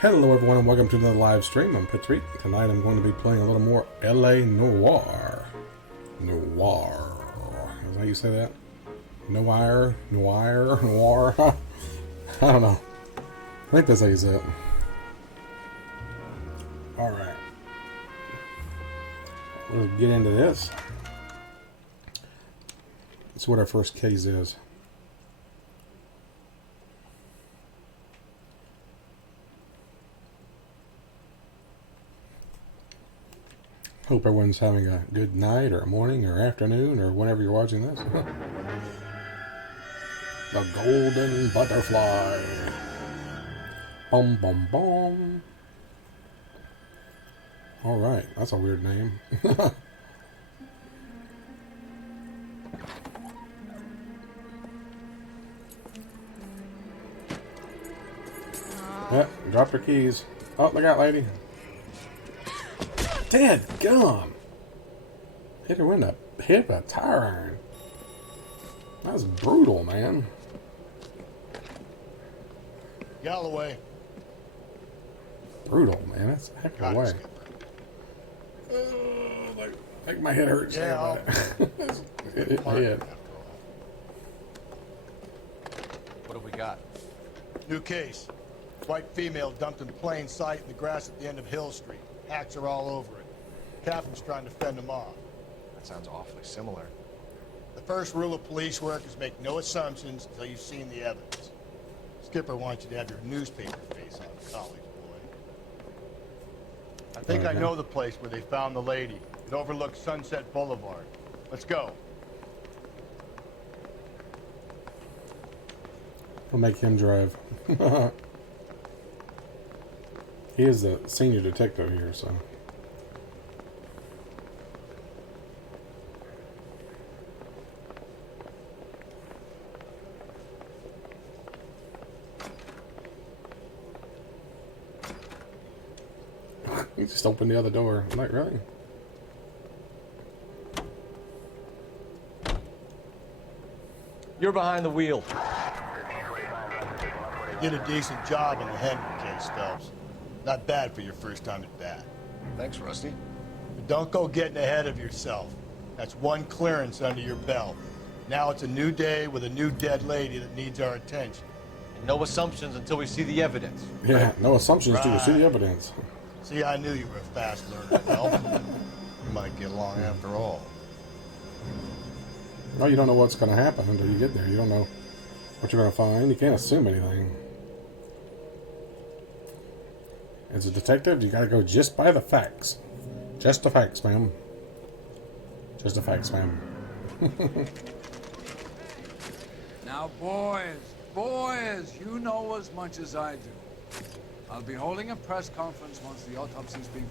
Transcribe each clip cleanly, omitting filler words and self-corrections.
Hello everyone and welcome to another live stream. I'm Petreak. Tonight I'm going to be playing a little more LA Noire. Noire. Is that how you say that? Noire? Noire? Noire? I don't know. I think that's how you say it. Alright. Let's get into this. That's what our first case is. Hope everyone's having a good night or morning or afternoon or whenever you're watching this. The golden butterfly. Boom, boom, boom. Alright, that's a weird name. Yep, drop your keys. Oh, look out, lady. Dead gum. Hit her in the head with a tire iron. That's brutal, man. Galloway. Brutal, man. That's a heck of a way. Like my head hurts. Yeah, it hit my head. What have we got? New case. White female dumped in plain sight in the grass at the end of Hill Street. Hacks are all over it. Captain's trying to fend them off. That sounds awfully similar. The first rule of police work is make no assumptions until you've seen the evidence. Skipper wants you to have your newspaper face on, college boy. I think I know the place where they found the lady. It overlooks Sunset Boulevard. Let's go. I'll make him drive. He is the senior detective here, so. He just opened the other door. I'm like, really? You're behind the wheel. You did a decent job in the Henry case, Phelps. Not bad for your first time at bat. Thanks, Rusty. But don't go getting ahead of yourself. That's one clearance under your belt. Now it's a new day with a new dead lady that needs our attention. And no assumptions until we see the evidence. Yeah, no assumptions till you see Right. the evidence. See, I knew you were a fast learner, Phelps. We might get along after all. Well, you don't know what's going to happen until you get there. You don't know what you're going to find. You can't assume anything. As a detective, you got to go just by the facts. Just the facts, ma'am. Just the facts, ma'am. Now, boys, you know as much as I do. I'll be holding a press conference once the autopsy's been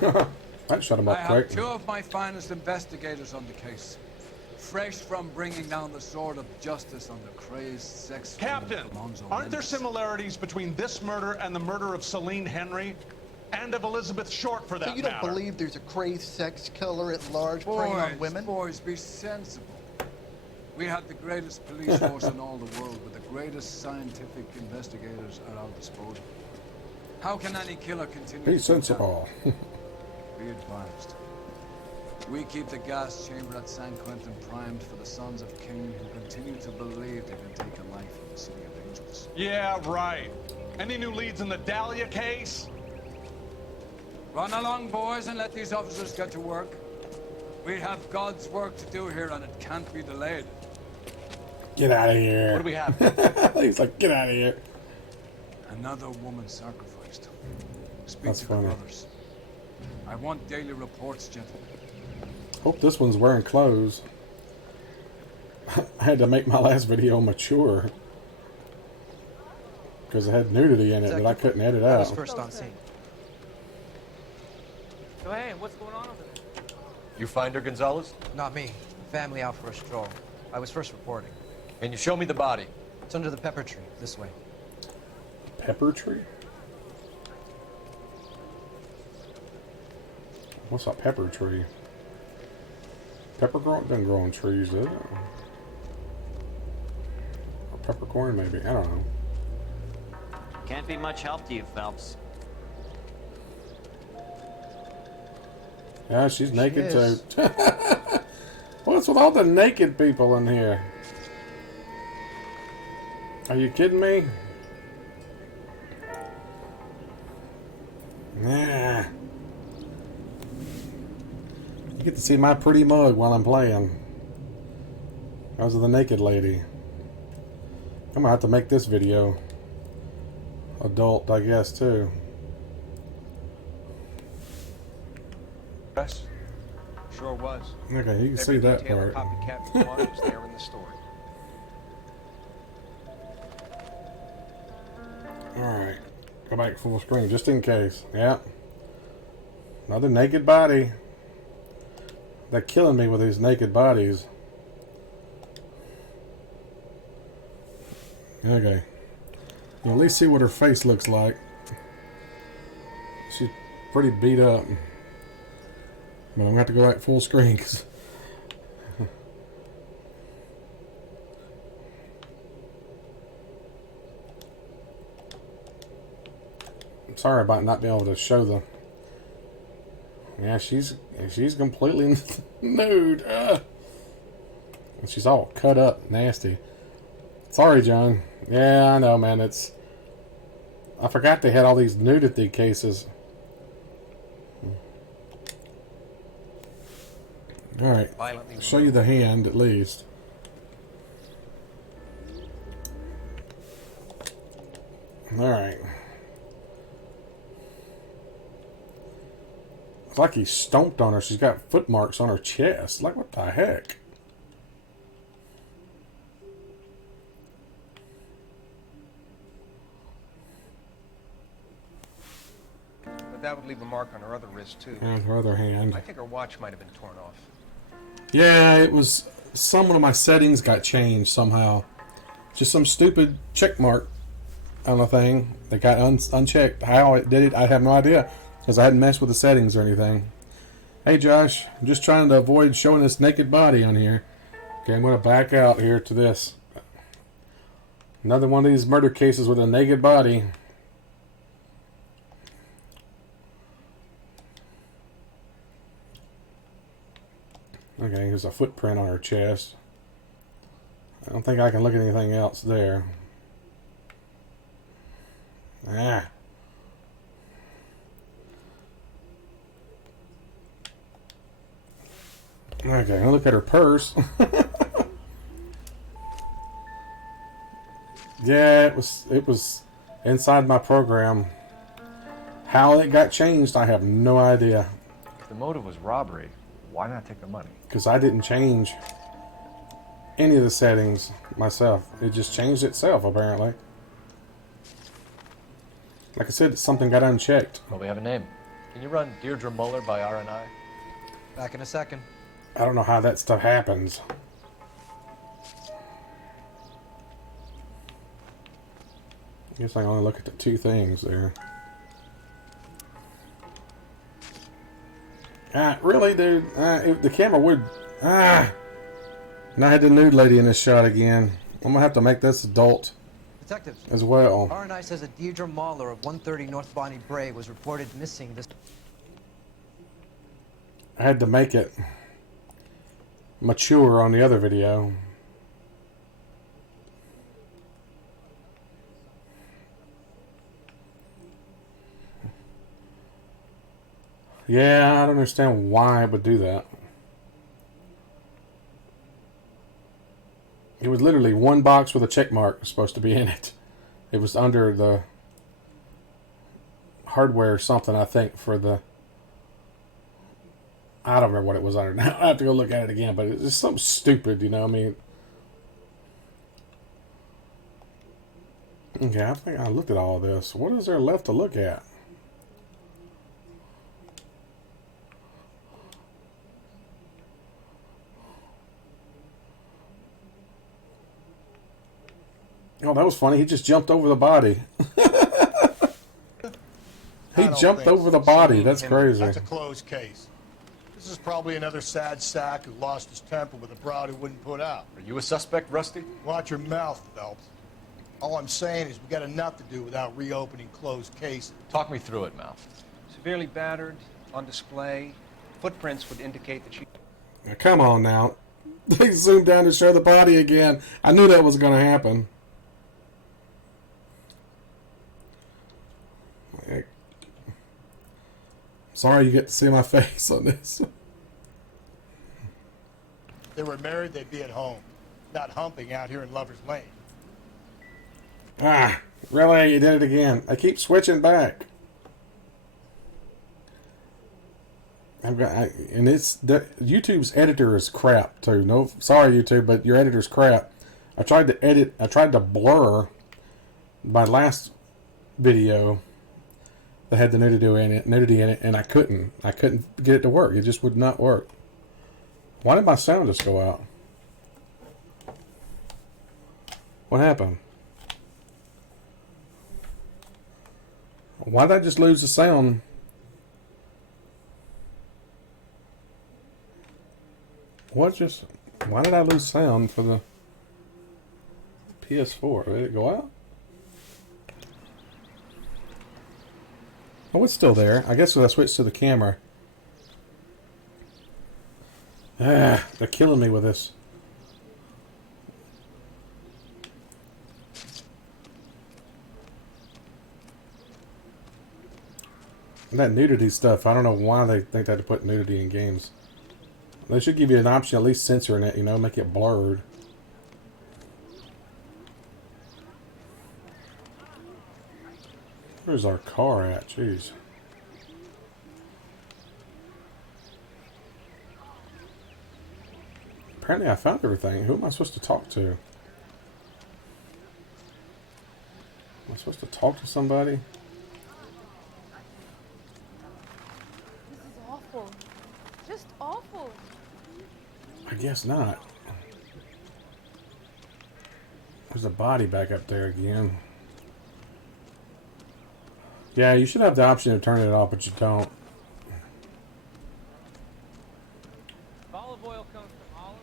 completed. That shut him I up have quick. two of my finest investigators on the case. Fresh from bringing down the sword of justice on the crazed sex Captain, aren't there similarities between this murder and the murder of Celine Henry? And of Elizabeth Short, for that So you don't matter? believe there's a crazed sex killer at large preying on women? Boys, be sensible. We have the greatest police force in all the world, with the greatest scientific investigators at our disposal. How can any killer continue Be to do that? sensible. Be advised. We keep the gas chamber at San Quentin primed for the sons of Cain who continue to believe they can take a life in the city of angels. Yeah, right. Any new leads in the Dahlia case? Run along, boys, and let these officers get to work. We have God's work to do here, and it can't be delayed. Get out of here. What do we have? He's like, get out of here. Another woman sacrificed. Speak That's to funny. the brothers. I want daily reports, gentlemen. Hope this one's wearing clothes. I had to make my last video mature. Because it had nudity in it, but I couldn't edit That was out. first on scene. So hey, what's going on over there? You find her, Gonzalez? Not me. Family out for a stroll. I was first reporting. Can you show me the body? It's under the pepper tree, this way. Pepper tree? What's a pepper tree? Pepper doesn't grow on trees, does it? Or peppercorn, maybe. I don't know. Can't be much help to you, Phelps. Yeah, she's naked is. too. What's with all the naked people in here? Are you kidding me? Nah. You get to see my pretty mug while I'm playing. Because of the naked lady. I'm gonna have to make this video adult, I guess, too. Yes, sure was. Okay, you can see that detail a part. copycat would want is there in the story. Alright. Go back full screen, just in case. Yep. Another naked body. They're killing me with these naked bodies. Okay. You'll at least see what her face looks like. She's pretty beat up. But I'm going to have to go back full screen. I'm sorry about not being able to show the... Yeah, she's completely nude. Ugh. And she's all cut up, nasty. Sorry, John. Yeah, I know, man. I forgot they had all these nudity cases. Alright. I'll show you the hand, at least. Alright. It's like he stomped on her. She's got foot marks on her chest. Like, what the heck? But that would leave a mark on her other wrist, too. And her other hand. I think her watch might have been torn off. Yeah, it was... Some of my settings got changed somehow. Just some stupid check mark on a thing that got unchecked. How it did it, I have no idea. Because I hadn't messed with the settings or anything. Hey Josh, I'm just trying to avoid showing this naked body on here. Okay, I'm going to back out here to this. Another one of these murder cases with a naked body. Okay, here's a footprint on her chest. I don't think I can look at anything else there. Ah. Okay, I'll look at her purse. Yeah, it was inside my program. How it got changed, I have no idea. If the motive was robbery, why not take the money? Because I didn't change any of the settings myself. It just changed itself, apparently. Like I said, something got unchecked. Well, we have a name. Can you run Deirdre Muller by RNI? Back in a second. I don't know how that stuff happens. I guess I can only look at the two things there. Really, dude? If the camera would... And I had the nude lady in this shot again. I'm going to have to make this adult Detectives, as well. RNI says that Deirdre Mahler of 130 North Bonnie Bray was reported missing this... I had to make it mature on the other video. Yeah, I don't understand why it would do that. It was literally one box with a check mark supposed to be in it. It was under the hardware or something, I think, for the... I don't remember what it was under now. I have to go look at it again, but it's just something stupid, you know what I mean? Okay, I think I looked at all of this. What is there left to look at? Oh, that was funny. He just jumped over the body. He jumped over the body. That's crazy. That's a closed case. This is probably another sad sack who lost his temper with a broad who wouldn't put out. Are you a suspect, Rusty? Watch your mouth, Phelps. All I'm saying is we got enough to do without reopening closed cases. Talk me through it, Mal. Severely battered, on display. Footprints would indicate that she... Now, come on now. They zoomed down to show the body again. I knew that was going to happen. Sorry you get to see my face on this. If they were married, they'd be at home, not humping out here in Lover's Lane. Ah, really? You did it again. I keep switching back. And it's YouTube's editor is crap too. No, sorry YouTube, but your editor's crap. I tried to blur my last video that had the nudity in it, and I couldn't get it to work. It just would not work. Why did my sound just go out? What happened? Why did I just lose the sound? Why did I lose sound for the PS4? Did it go out? Oh, it's still there. I guess when I switched to the camera. Ah, they're killing me with this. And that nudity stuff, I don't know why they think they had to put nudity in games. They should give you an option, at least censoring it, you know, make it blurred. Where's our car at? Jeez. Apparently I found everything. Who am I supposed to talk to? Am I supposed to talk to somebody? This is awful. Just awful. I guess not. There's a body back up there again. Yeah, you should have the option to turn it off, but you don't. Olive oil comes from olive.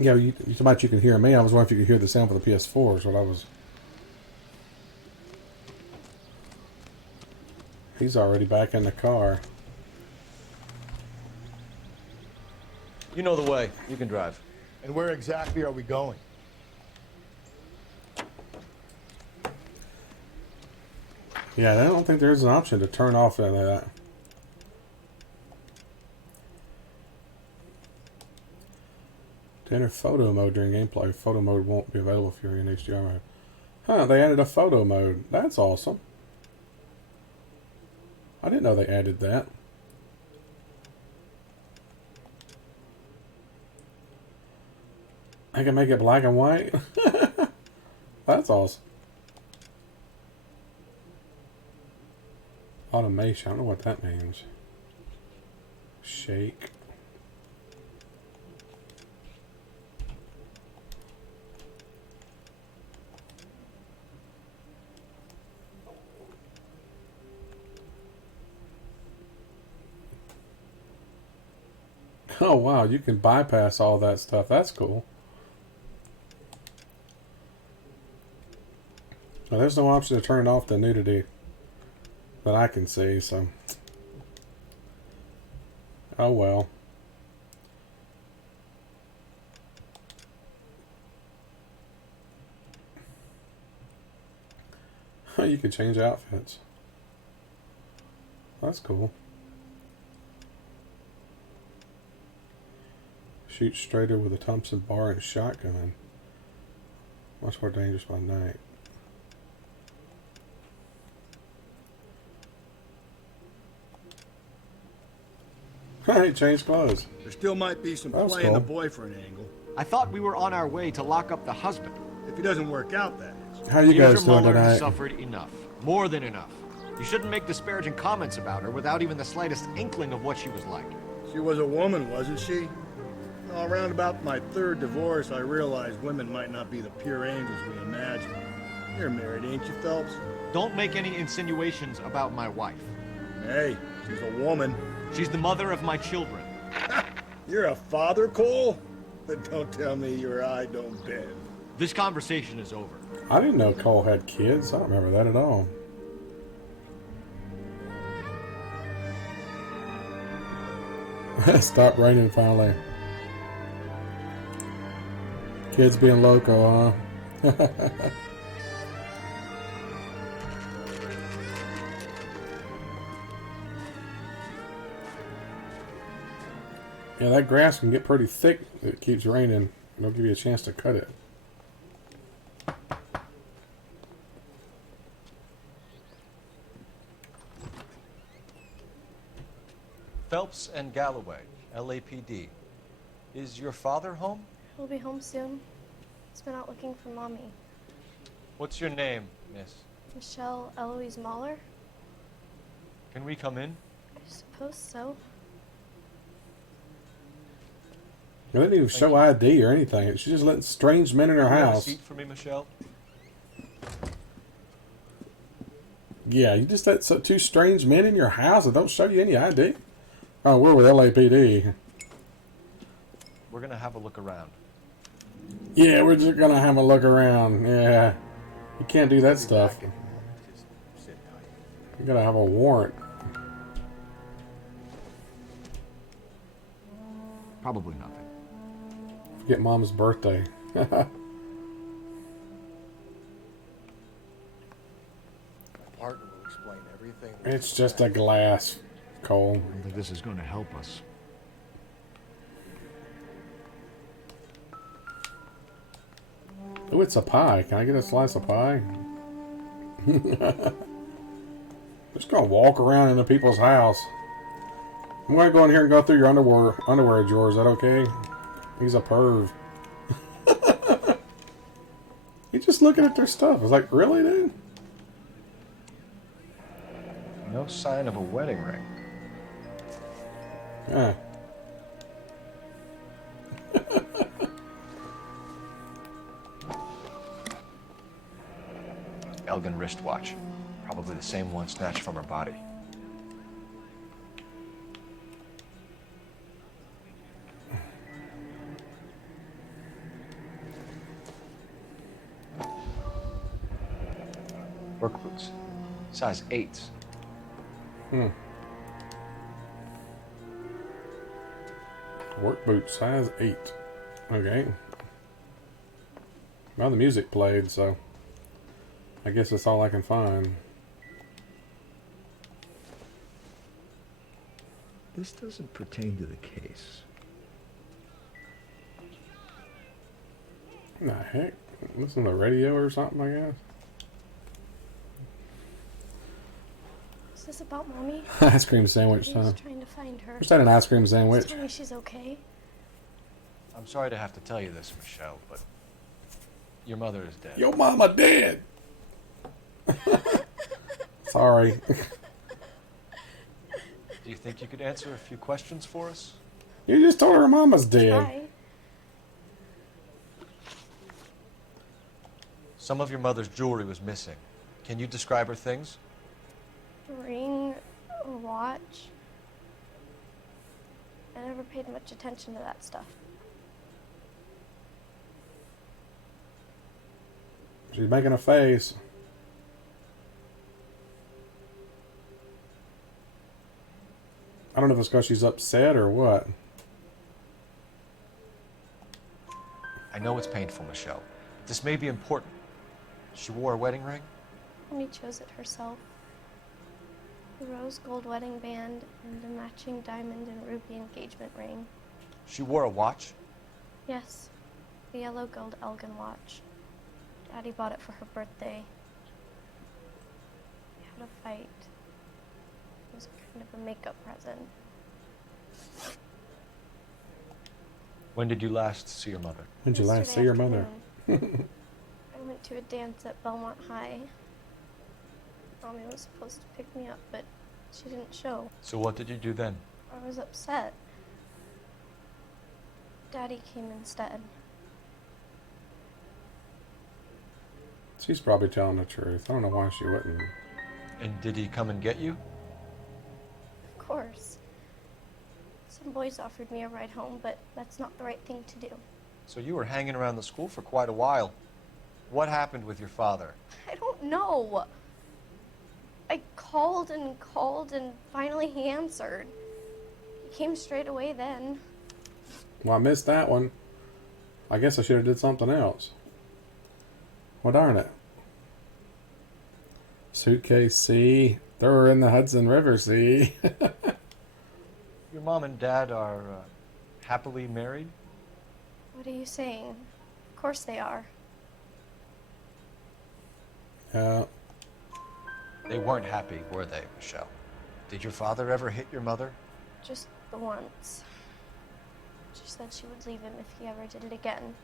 Yeah, you talking about you can hear me. I was wondering if you could hear the sound for the PS4 is what I was. He's already back in the car. You know the way. You can drive. And where exactly are we going? Yeah, I don't think there's an option to turn off any of that. To enter photo mode during gameplay, photo mode won't be available if you're in HDR mode. Huh, they added a photo mode. That's awesome. I didn't know they added that. I can make it black and white. That's awesome. Automation. I don't know what that means. Shake. Oh wow, you can bypass all that stuff. That's cool. Now, there's no option to turn off the nudity that I can see, so. Oh well. You can change outfits. That's cool. Shoot straighter with a Thompson bar and shotgun. Much more dangerous by night. Hey, change clothes. There still might be some That's play in the cool. boyfriend angle. I thought we were on our way to lock up the husband. If he doesn't work out, that is. How you guys doing Muller tonight? suffered enough. More than enough. You shouldn't make disparaging comments about her without even the slightest inkling of what she was like. She was a woman, wasn't she? Well, around about my third divorce, I realized women might not be the pure angels we imagine. You're married, ain't you, Phelps? Don't make any insinuations about my wife. Hey, she's a woman. She's the mother of my children. You're a father, Cole? Then don't tell me your eye don't bend. This conversation is over. I didn't know Cole had kids. I don't remember that at all. Stop raining finally. Kids being loco, huh? Yeah, that grass can get pretty thick if it keeps raining. It'll give you a chance to cut it. Phelps and Galloway, LAPD. Is your father home? He'll be home soon. He's been out looking for Mommy. What's your name, miss? Michelle Eloise Mahler? Can we come in? I suppose so. They didn't even show ID or anything. She just let strange men in her You have a house. seat for me, Michelle? Yeah, you just let two strange men in your house that don't show you any ID? Oh, we're with LAPD. We're gonna have a look around. Yeah, we're just gonna have a look around. Yeah. You can't do that stuff. You gotta have a warrant. Probably nothing. Forget Mom's birthday. Partner will explain everything. It's just a glass, Cole. I don't think this is going to help us. Oh, it's a pie. Can I get a slice of pie? Just gonna walk around into people's house. I'm gonna go in here and go through your underwear drawer. Is that okay? He's a perv. He's just looking at their stuff. It's like, really, dude? No sign of a wedding ring. Yeah. Elgin wristwatch. Probably the same one snatched from her body. Work boots. Size 8s. Work boot size 8. Okay. Well, the music played, so I guess that's all I can find. This doesn't pertain to the case. What the heck? Listen to the radio or something, I guess. Is this about Mommy? Ice cream sandwich, He's huh? trying to find her. Just had an ice cream sandwich. Just tell me she's okay. I'm sorry to have to tell you this, Michelle, but your mother is dead. Your mama dead. Sorry. Do you think you could answer a few questions for us? You just told her mama's dead. Try. Some of your mother's jewelry was missing. Can you describe her things? A ring, a watch. I never paid much attention to that stuff. She's making a face. I don't know if it's because she's upset or what. I know it's painful, Michelle. This may be important. She wore a wedding ring? Mommy chose it herself. A rose gold wedding band and a matching diamond and ruby engagement ring. She wore a watch? Yes, the yellow gold Elgin watch. Daddy bought it for her birthday. We had a fight. It was kind of a makeup present. When did you last see your mother? When did you last see your mother? Afternoon. I went to a dance at Belmont High. Mommy was supposed to pick me up, but she didn't show. So what did you do then? I was upset. Daddy came instead. She's probably telling the truth. I don't know why she wouldn't. And did he come and get you? Of course. The boys offered me a ride home, but that's not the right thing to do. So you were hanging around the school for quite a while. What happened with your father? I don't know. I called and finally he answered. He came straight away then. Well, I missed that one. I guess I should have did something else. Well, darn it. Suitcase C. Throw her in the Hudson River, C. Your mom and dad are happily married? What are you saying? Of course they are. They weren't happy, were they, Michelle? Did your father ever hit your mother? Just the once. She said she would leave him if he ever did it again.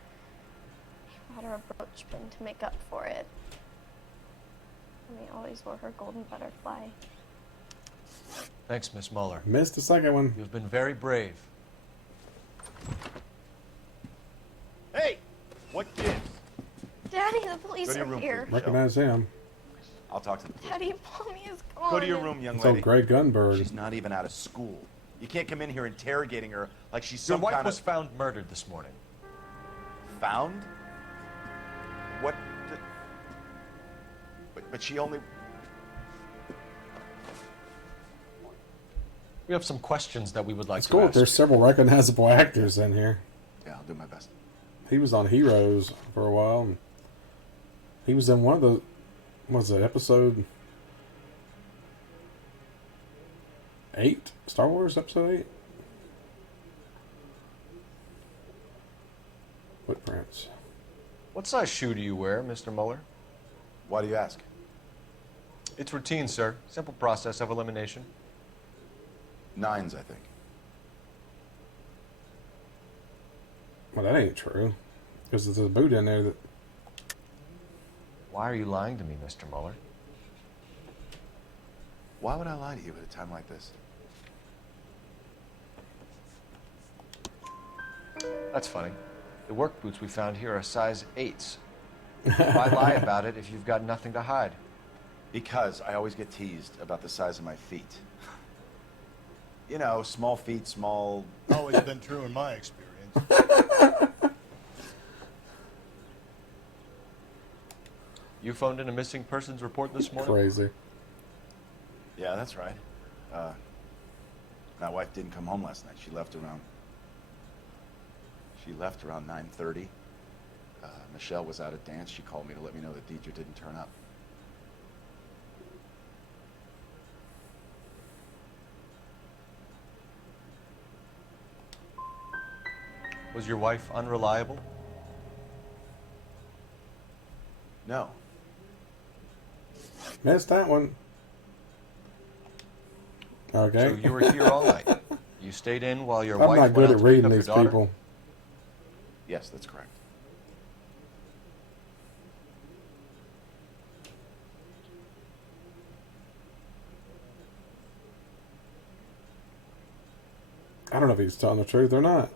He bought her a brooch pin to make up for it. And he always wore her golden butterfly. Thanks, Miss Muller. Missed the second one. You've been very brave. Hey! What gives? Daddy, the police Go to your are room, here. please. Recognize him. I'll talk to the police. Daddy, Mommy is gone. Go to your room, young It's lady. old Greg Gunberg. She's not even out of school. You can't come in here interrogating her like she's Your some wife kind was of... found murdered this morning. Found? What? But she only... We have some questions that we would like It's to cool. ask. There's several recognizable actors in here. Yeah, I'll do my best. He was on Heroes for a while. And he was in one of the... What was it? Episode 8? Star Wars Episode 8? Footprints. What size shoe do you wear, Mr. Muller? Why do you ask? It's routine, sir. Simple process of elimination. 9s, I think. Well, that ain't true. Because there's a boot in there that... Why are you lying to me, Mr. Muller? Why would I lie to you at a time like this? That's funny. The work boots we found here are size 8s. Why lie about it if you've got nothing to hide? Because I always get teased about the size of my feet. You know, small feet, small... Always been true in my experience. You phoned in a missing persons report this morning? Crazy. Yeah, that's right. My wife didn't come home last night. She left around 9:30. Michelle was out at dance. She called me to let me know that Deidre didn't turn up. Was your wife unreliable? No. Missed that one. Okay. So you were here all night. You stayed in while your I'm wife not went good out at to reading pick up these your daughter? people. Yes, that's correct. I don't know if he's telling the truth or not.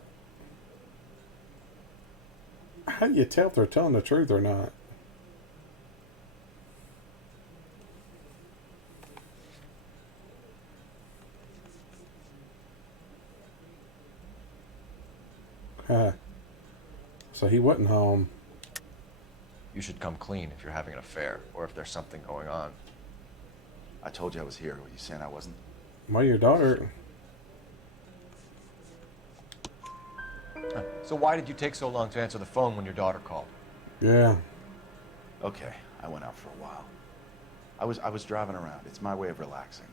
How do you tell if they're telling the truth or not? So he wasn't home. You should come clean if you're having an affair or if there's something going on. I told you I was here. Were you saying I wasn't? Well, your daughter... So why did you take so long to answer the phone when your daughter called? Yeah. Okay, I went out for a while. I was driving around. It's my way of relaxing.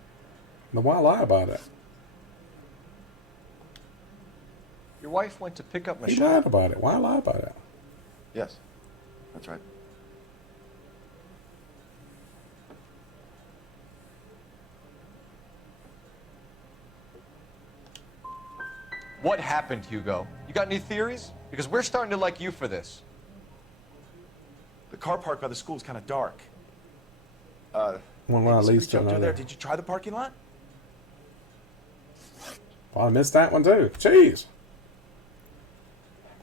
Then why lie about it? Your wife went to pick up He Michelle. lied about it. Why lie about it? Yes, that's right. What happened, Hugo? You got any theories? Because we're starting to like you for this. The car park by the school is kind of dark. One maybe line somebody leads to jumped through there. another. Did you try the parking lot? Well, I missed that one too. Jeez.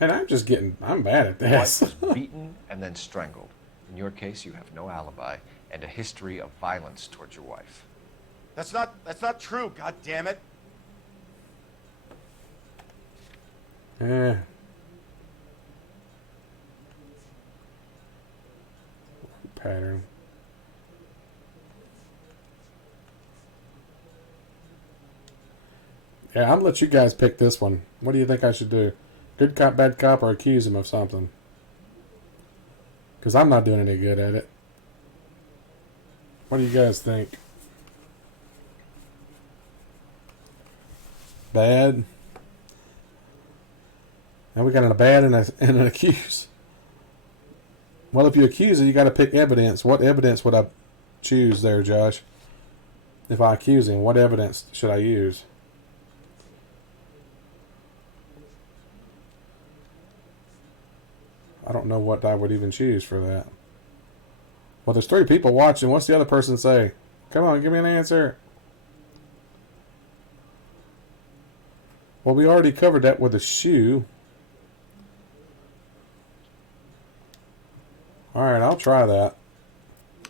And I'm bad at Your this. wife was beaten and then strangled. In your case, you have no alibi and a history of violence towards your wife. That's not true. God damn it. Eh. Pattern. Yeah, I'm gonna let you guys pick this one. What do you think I should do? Good cop, bad cop, or accuse him of something? Because I'm not doing any good at it. What do you guys think? Bad? Now we got a bad and an accuse. Well, if you accuse it, you got to pick evidence. What evidence would I choose there, Josh? If I accuse him, what evidence should I use? I don't know what I would even choose for that. Well, there's 3 people watching. What's the other person say? Come on, give me an answer. Well, we already covered that with a shoe. Alright, I'll try that.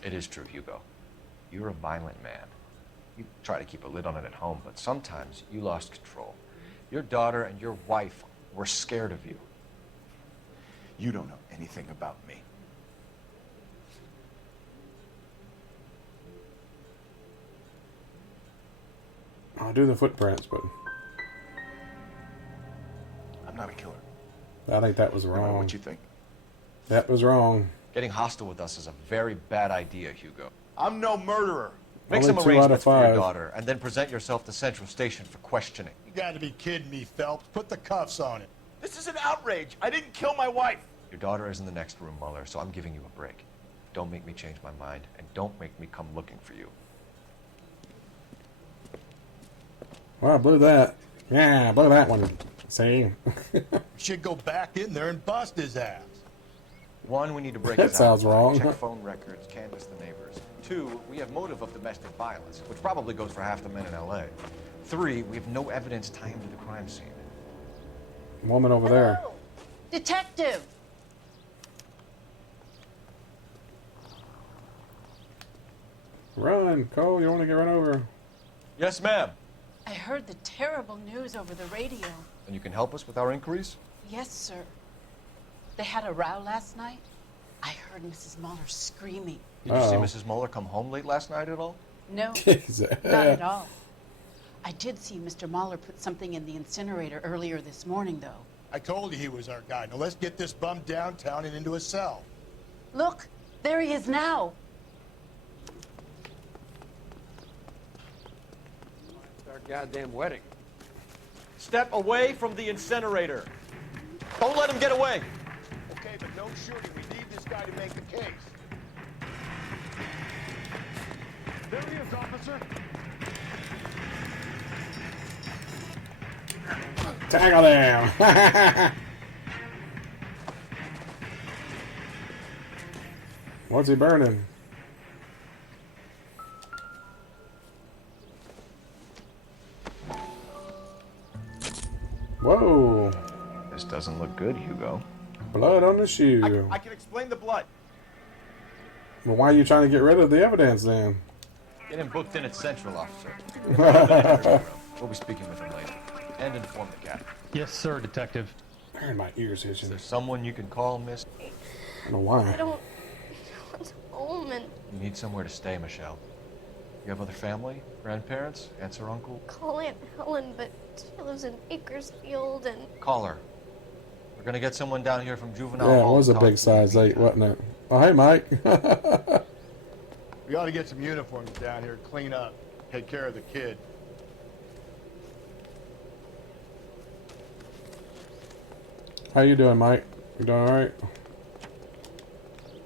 It is true, Hugo. You're a violent man. You try to keep a lid on it at home, but sometimes you lost control. Your daughter and your wife were scared of you. You don't know anything about me. I'll do the footprints, but I'm not a killer. I think that was No matter wrong. what you think. That was wrong. Getting hostile with us is a very bad idea, Hugo. I'm no murderer. Make Only some 2 out of arrangements for your 5. daughter, and then present yourself to Central Station for questioning. You gotta be kidding me, Phelps. Put the cuffs on it. This is an outrage. I didn't kill my wife. Your daughter is in the next room, Mueller, so I'm giving you a break. Don't make me change my mind, and don't make me come looking for you. Well, I blew that. Yeah, I blew that one. See? You should go back in there and bust his ass. 1, we need to break That his sounds alibi, wrong. check phone records, canvass the neighbors. 2, we have motive of domestic violence, which probably goes for half the men in L.A. 3, we have no evidence tying him to the crime scene. Woman over there. Hello. Detective! Run, Cole. You want to get run over? Yes, ma'am. I heard the terrible news over the radio. And you can help us with our inquiries? Yes, sir. They had a row last night. I heard Mrs. Mueller screaming. Did you see Mrs. Mueller come home late last night at all? No, not at all. I did see Mr. Mueller put something in the incinerator earlier this morning, though. I told you he was our guy. Now let's get this bum downtown and into a cell. Look, there he is now. It's our goddamn wedding. Step away from the incinerator. Don't let him get away. Okay, but no shooting. We need this guy to make the case. There he is, officer. Tackle them! What's he burning? Whoa! This doesn't look good, Hugo. Blood on the shoe. I can explain the blood. Well, why are you trying to get rid of the evidence then? Get him booked in at Central, officer. We'll be speaking with him later. And inform the captain. Yes, sir, Detective. Man, my ears Is itching. there someone you can call, miss? I don't know why. I don't want home and You need somewhere to stay, Michelle. You have other family? Grandparents? Aunts or uncle? call Aunt Helen, but she lives in Bakersfield and Call her. We're gonna get someone down here from juvenile Yeah, it hall was to a talk big to you in the size 8, meantime. wasn't it? Oh, hey, Mike. We ought to get some uniforms down here, clean up, take care of the kid. How you doing, Mike? You doing all right?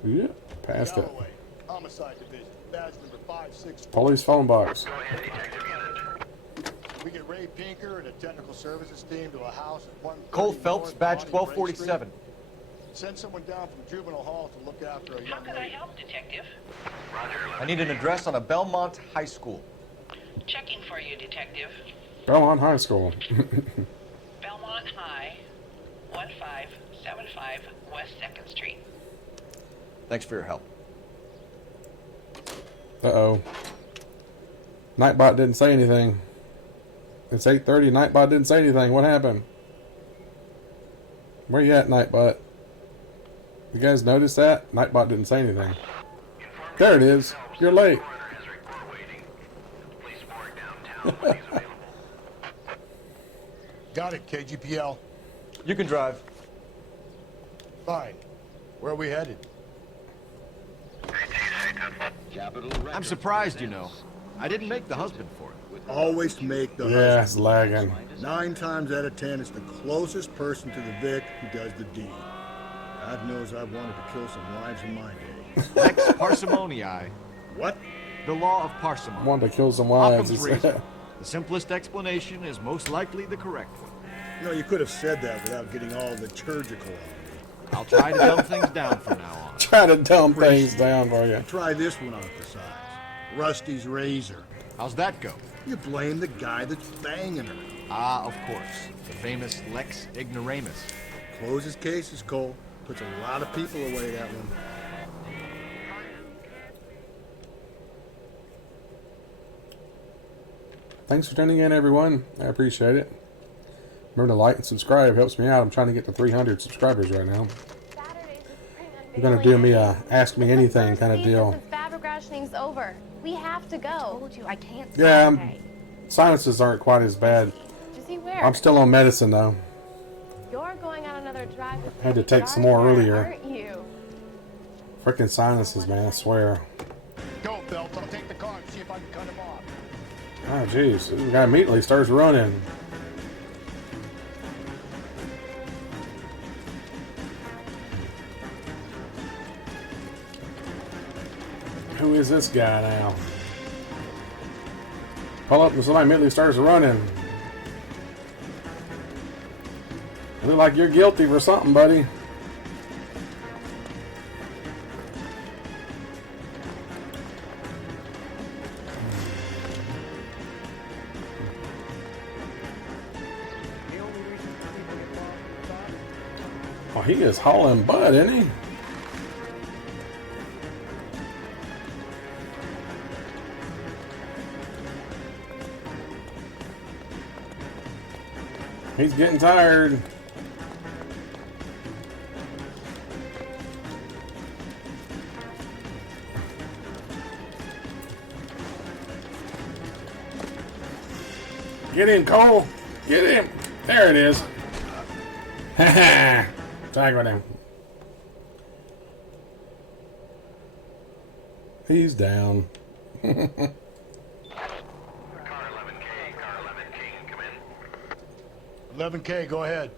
Yeah, passed it. Galloway, Homicide Division, badge number 564. Police phone box. We get Ray Pinker and a technical services team to a house at 130 Cole Phelps, North badge Bonnie Bray 1247. Street. Send someone down from juvenile hall to look after a young lady. Detective? I need an address on a Belmont High School. Checking for you, Detective. Belmont High School. Belmont High, 1575 West 2nd Street. Thanks for your help. Uh-oh. Nightbot didn't say anything. It's 8:30. Nightbot didn't say anything. What happened? Where you at, Nightbot? You guys notice that? Nightbot didn't say anything. There it is. You're late. Got it, KGPL. You can drive. Fine. Where are we headed? I'm surprised, you know. I didn't make the husband for it. Always make the Yeah, it's husband. lagging. 9 times out of 10, it's the closest person to the Vic who does the deed. God knows I've wanted to kill some lives in my day. Lex parsimoniae. What? The law of parsimony. Wanted to kill some wives. Occam's razor. The simplest explanation is most likely the correct one. You know, you could have said that without getting all liturgical on me. I'll try to dumb things down from now on. Try to dumb things down for you. Try this one on for size. Rusty's razor. How's that go? You blame the guy that's banging her. Ah, of course. The famous Lex ignoramus. Closes cases, Cole. Puts a lot of people away, that one. Thanks for tuning in, everyone. I appreciate it. Remember to like and subscribe. Helps me out. I'm trying to get to 300 subscribers right now. We're going to do me a Ask Me Anything kind of deal. Fabric rationing's over. We have to go. I told you I can't. Yeah, sinuses aren't quite as bad. Jesse, where? I'm still on medicine, though. You're going on another drive with Had to take some more earlier. aren't you? Freaking sinuses, man, I swear. Go, Phelps. I'll take the car and see if I can cut him off. Oh, jeez. This guy immediately starts running. Who is this guy now? Pull up and somebody immediately starts running. You look like you're guilty for something, buddy. Oh, he is hauling butt, isn't he? He's getting tired. Get him, Cole. Get him. There it is. Ha ha. Tag with him. He's down. 11K, go ahead.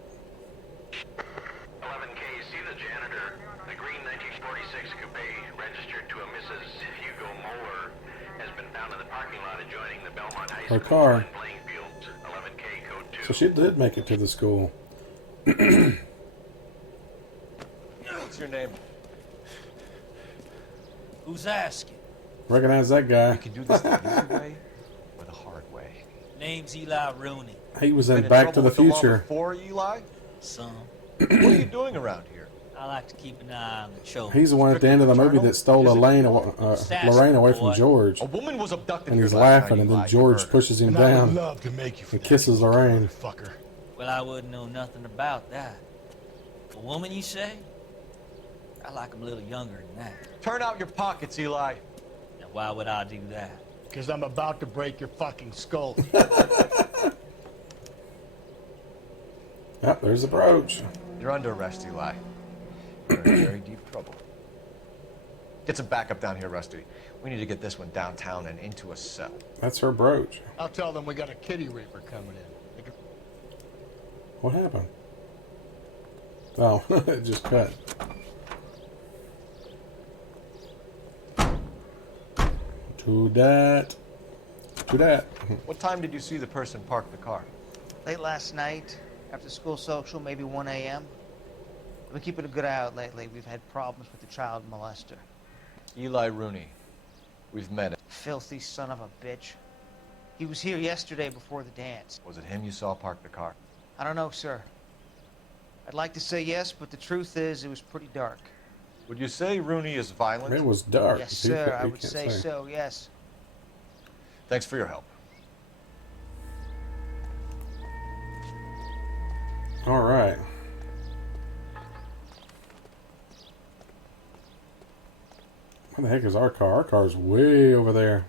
11K, see the janitor. The green 1946 coupe registered to a Mrs. Hugo Moeller has been found in the parking lot adjoining the Belmont High School Her car. playing fields. 11K, code 2. So she did make it to the school. What's your name? Who's asking? Recognize that guy. We can do this the easy way or the hard way. Name's Eli Rooney. He was Been in in Back to trouble the with the law Future. before, Eli? Some. What are you doing around here? I like to keep an eye on the children. He's the one at the end of the movie that stole Lorraine away from George. A woman was abducted And he's here last laughing, night, and then Eli. George pushes him And I would down love to make you and kisses Lorraine. fucker. Well, I wouldn't know nothing about that. A woman, you say? I like 'em a little younger than that. Turn out your pockets, Eli. Now, why would I do that? Because I'm about to break your fucking skull. Yep, there's the brooch. You're under arrest, Eli. You're in very deep trouble. Get some backup down here, Rusty. We need to get this one downtown and into a cell. That's her brooch. I'll tell them we got a kitty reaper coming in. What happened? Oh, it just cut. To that. To that. What time did you see the person park the car? Late last night, after school social, maybe 1 a.m. I've been keeping a good eye out lately. We've had problems with the child molester. Eli Rooney. We've met him. Filthy son of a bitch. He was here yesterday before the dance. Was it him you saw park the car? I don't know, sir. I'd like to say yes, but the truth is it was pretty dark. Would you say Rooney is violent? It was dark. Yes, sir. I would say so, yes. Thanks for your help. All right. Where the heck is our car? Our car's way over there.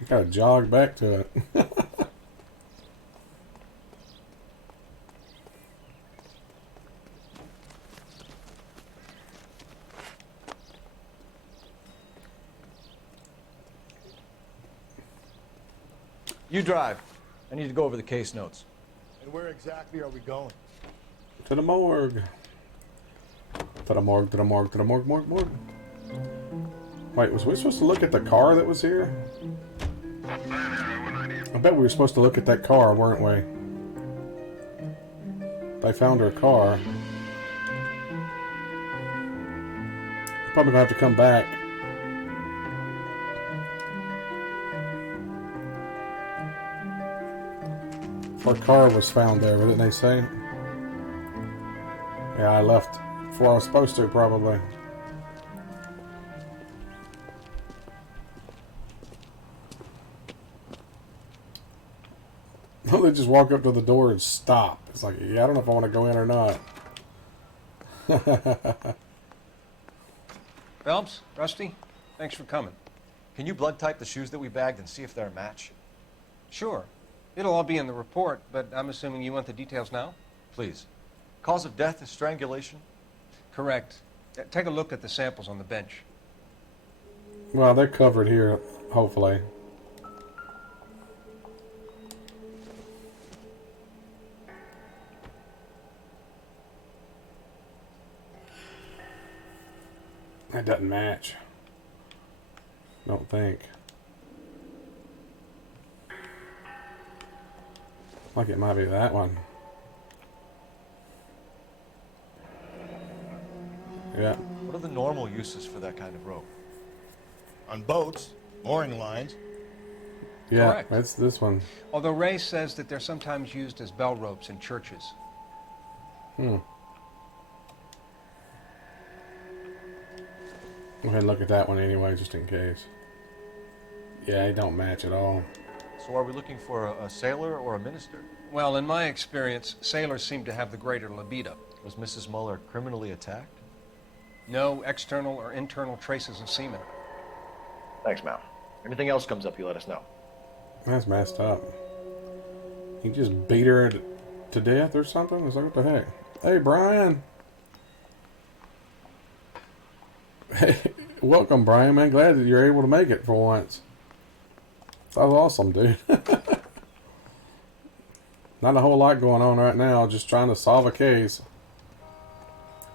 We gotta jog back to it. You drive. I need to go over the case notes. And where exactly are we going? To the morgue. To the morgue, to the morgue, to the morgue, morgue. Wait, was we supposed to look at the car that was here? I bet we were supposed to look at that car, weren't we? They found her car. Probably gonna have to come back. Our car was found there, didn't they say? Yeah, I left before I was supposed to, probably. They just walk up to the door and stop. It's like, yeah, I don't know if I want to go in or not. Phelps, Rusty, thanks for coming. Can you blood type the shoes that we bagged and see if they're a match? Sure. It'll all be in the report, but I'm assuming you want the details now? Please. Cause of death is strangulation? Correct. Take a look at the samples on the bench. Well, they're covered here, hopefully. That doesn't match. Don't think. Like it might be that one. Yeah. What are the normal uses for that kind of rope? On boats, mooring lines. Yeah, Correct. that's this one. Although Ray says that they're sometimes used as bell ropes in churches. Hmm. Go ahead and look at that one anyway, just in case. Yeah, it don't match at all. So are we looking for a sailor or a minister? Well, in my experience, sailors seem to have the greater libido. Was Mrs. Muller criminally attacked? No external or internal traces of semen. Thanks, Mal. Anything else comes up, you let us know. That's messed up. He just beat her to death or something? It's like, what the heck? Hey, Brian! Hey, welcome, Brian, man. Glad that you're able to make it for once. That was awesome, dude. Not a whole lot going on right now, just trying to solve a case.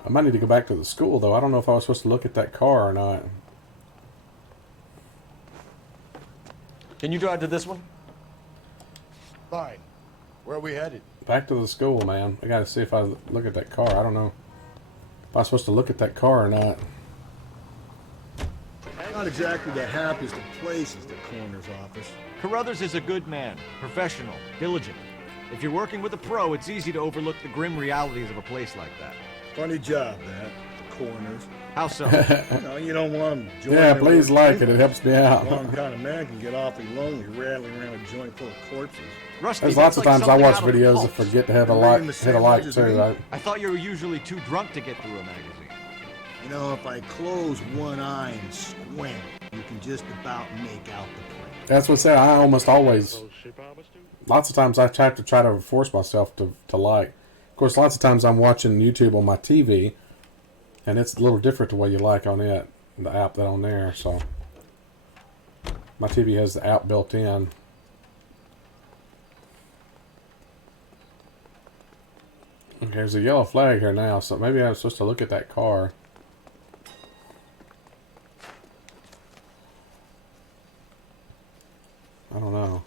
I might need to go back to the school, though. I don't know if I was supposed to look at that car or not. Can you drive to this one? Fine. Where are we headed? Back to the school, man. I gotta see if I look at that car. I don't know if I was supposed to look at that car or not. Not exactly the happiest of places, the coroner's office. Carruthers is a good man, professional, diligent. If you're working with a pro, it's easy to overlook the grim realities of a place like that. Funny job, that. The coroner's. How so? No, you don't want them joining. Yeah, please like it. It helps me out. Wrong kind of man can get awfully lonely rattling around a joint full of corpses. Rusty, There's lots of times I watch out of videos Pulp. and forget to hit a like too. I thought you were usually too drunk to get through a magazine. You know, if I close one eye and squint, you can just about make out the print. That's what I said. I almost always. Lots of times I have to try to force myself to like. Of course, lots of times I'm watching YouTube on my TV, and it's a little different the way you like on it, the app that on there. So my TV has the app built in. Okay, there's a yellow flag here now, so maybe I'm supposed to look at that car. I don't know.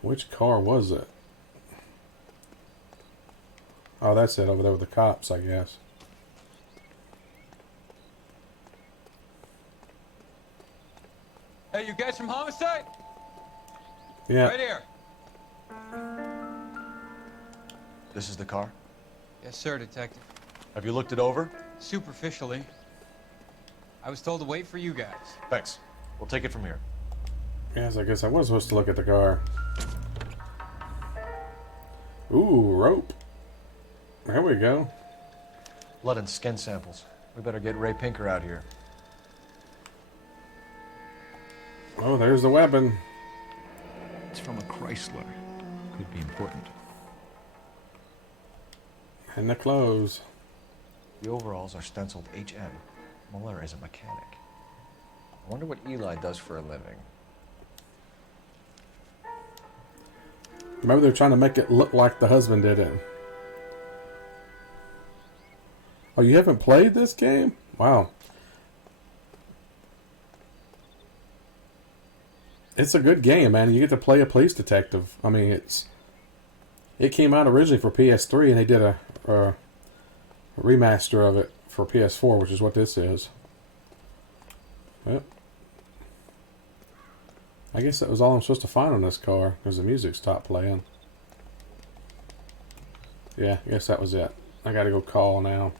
Which car was it? Oh, that's it over there with the cops, I guess. Hey, you guys from homicide? Yeah. Right here. This is the car? Yes, sir, detective. Have you looked it over? Superficially. I was told to wait for you guys. Thanks. We'll take it from here. Yes, I guess I was supposed to look at the car. Ooh, rope. There we go. Blood and skin samples. We better get Ray Pinker out here. Oh, there's the weapon. It's from a Chrysler. Could be important. And the clothes. The overalls are stenciled HM. Muller is a mechanic. I wonder what Eli does for a living. Maybe they're trying to make it look like the husband did it. Oh, you haven't played this game? Wow. It's a good game, man. You get to play a police detective. I mean, it came out originally for PS3, and they did a remaster of it for PS4, which is what this is. Yep. I guess that was all I'm supposed to find on this car, because the music stopped playing. Yeah, I guess that was it. I gotta go call now.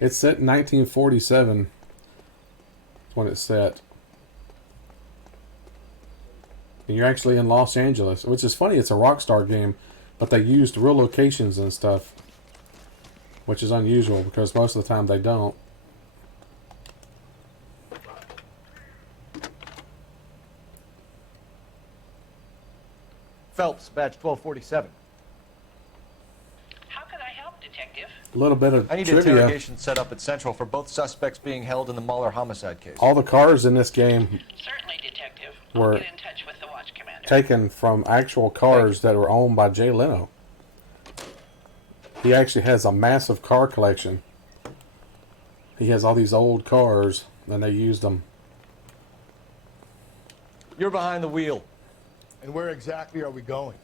It's set in 1947. That's when it's set. And you're actually in Los Angeles, which is funny. It's a Rockstar game, but they used real locations and stuff, which is unusual because most of the time they don't. Phelps, badge 1247. How can I help, Detective? A little bit of I need trivia. interrogation set up at Central for both suspects being held in the Muller homicide case. All the cars in this game Certainly, Detective. were I'll get in touch with the watch commander. taken from actual cars that were owned by Jay Leno. He actually has a massive car collection. He has all these old cars, and they used them. You're behind the wheel. And where exactly are we going?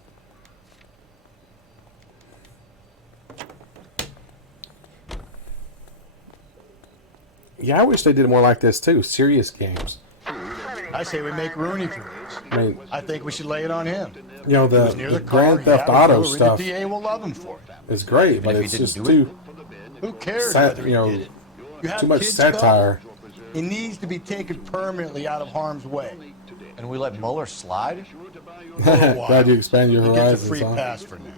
Yeah, I wish they did more like this too. Serious games. I say we make Rooney for this. I mean, I think we should lay it on him. You know, He was the, near the car, Grand Theft yeah, Auto the stuff DA will love him for it. is great, but if he it's didn't just do too, Who cares sat, whether you know, he did it? You have too much kids satire. covered. He needs to be taken permanently out of harm's way. And we let Muller slide? Glad you expand your He gets a horizons, free huh? pass for now.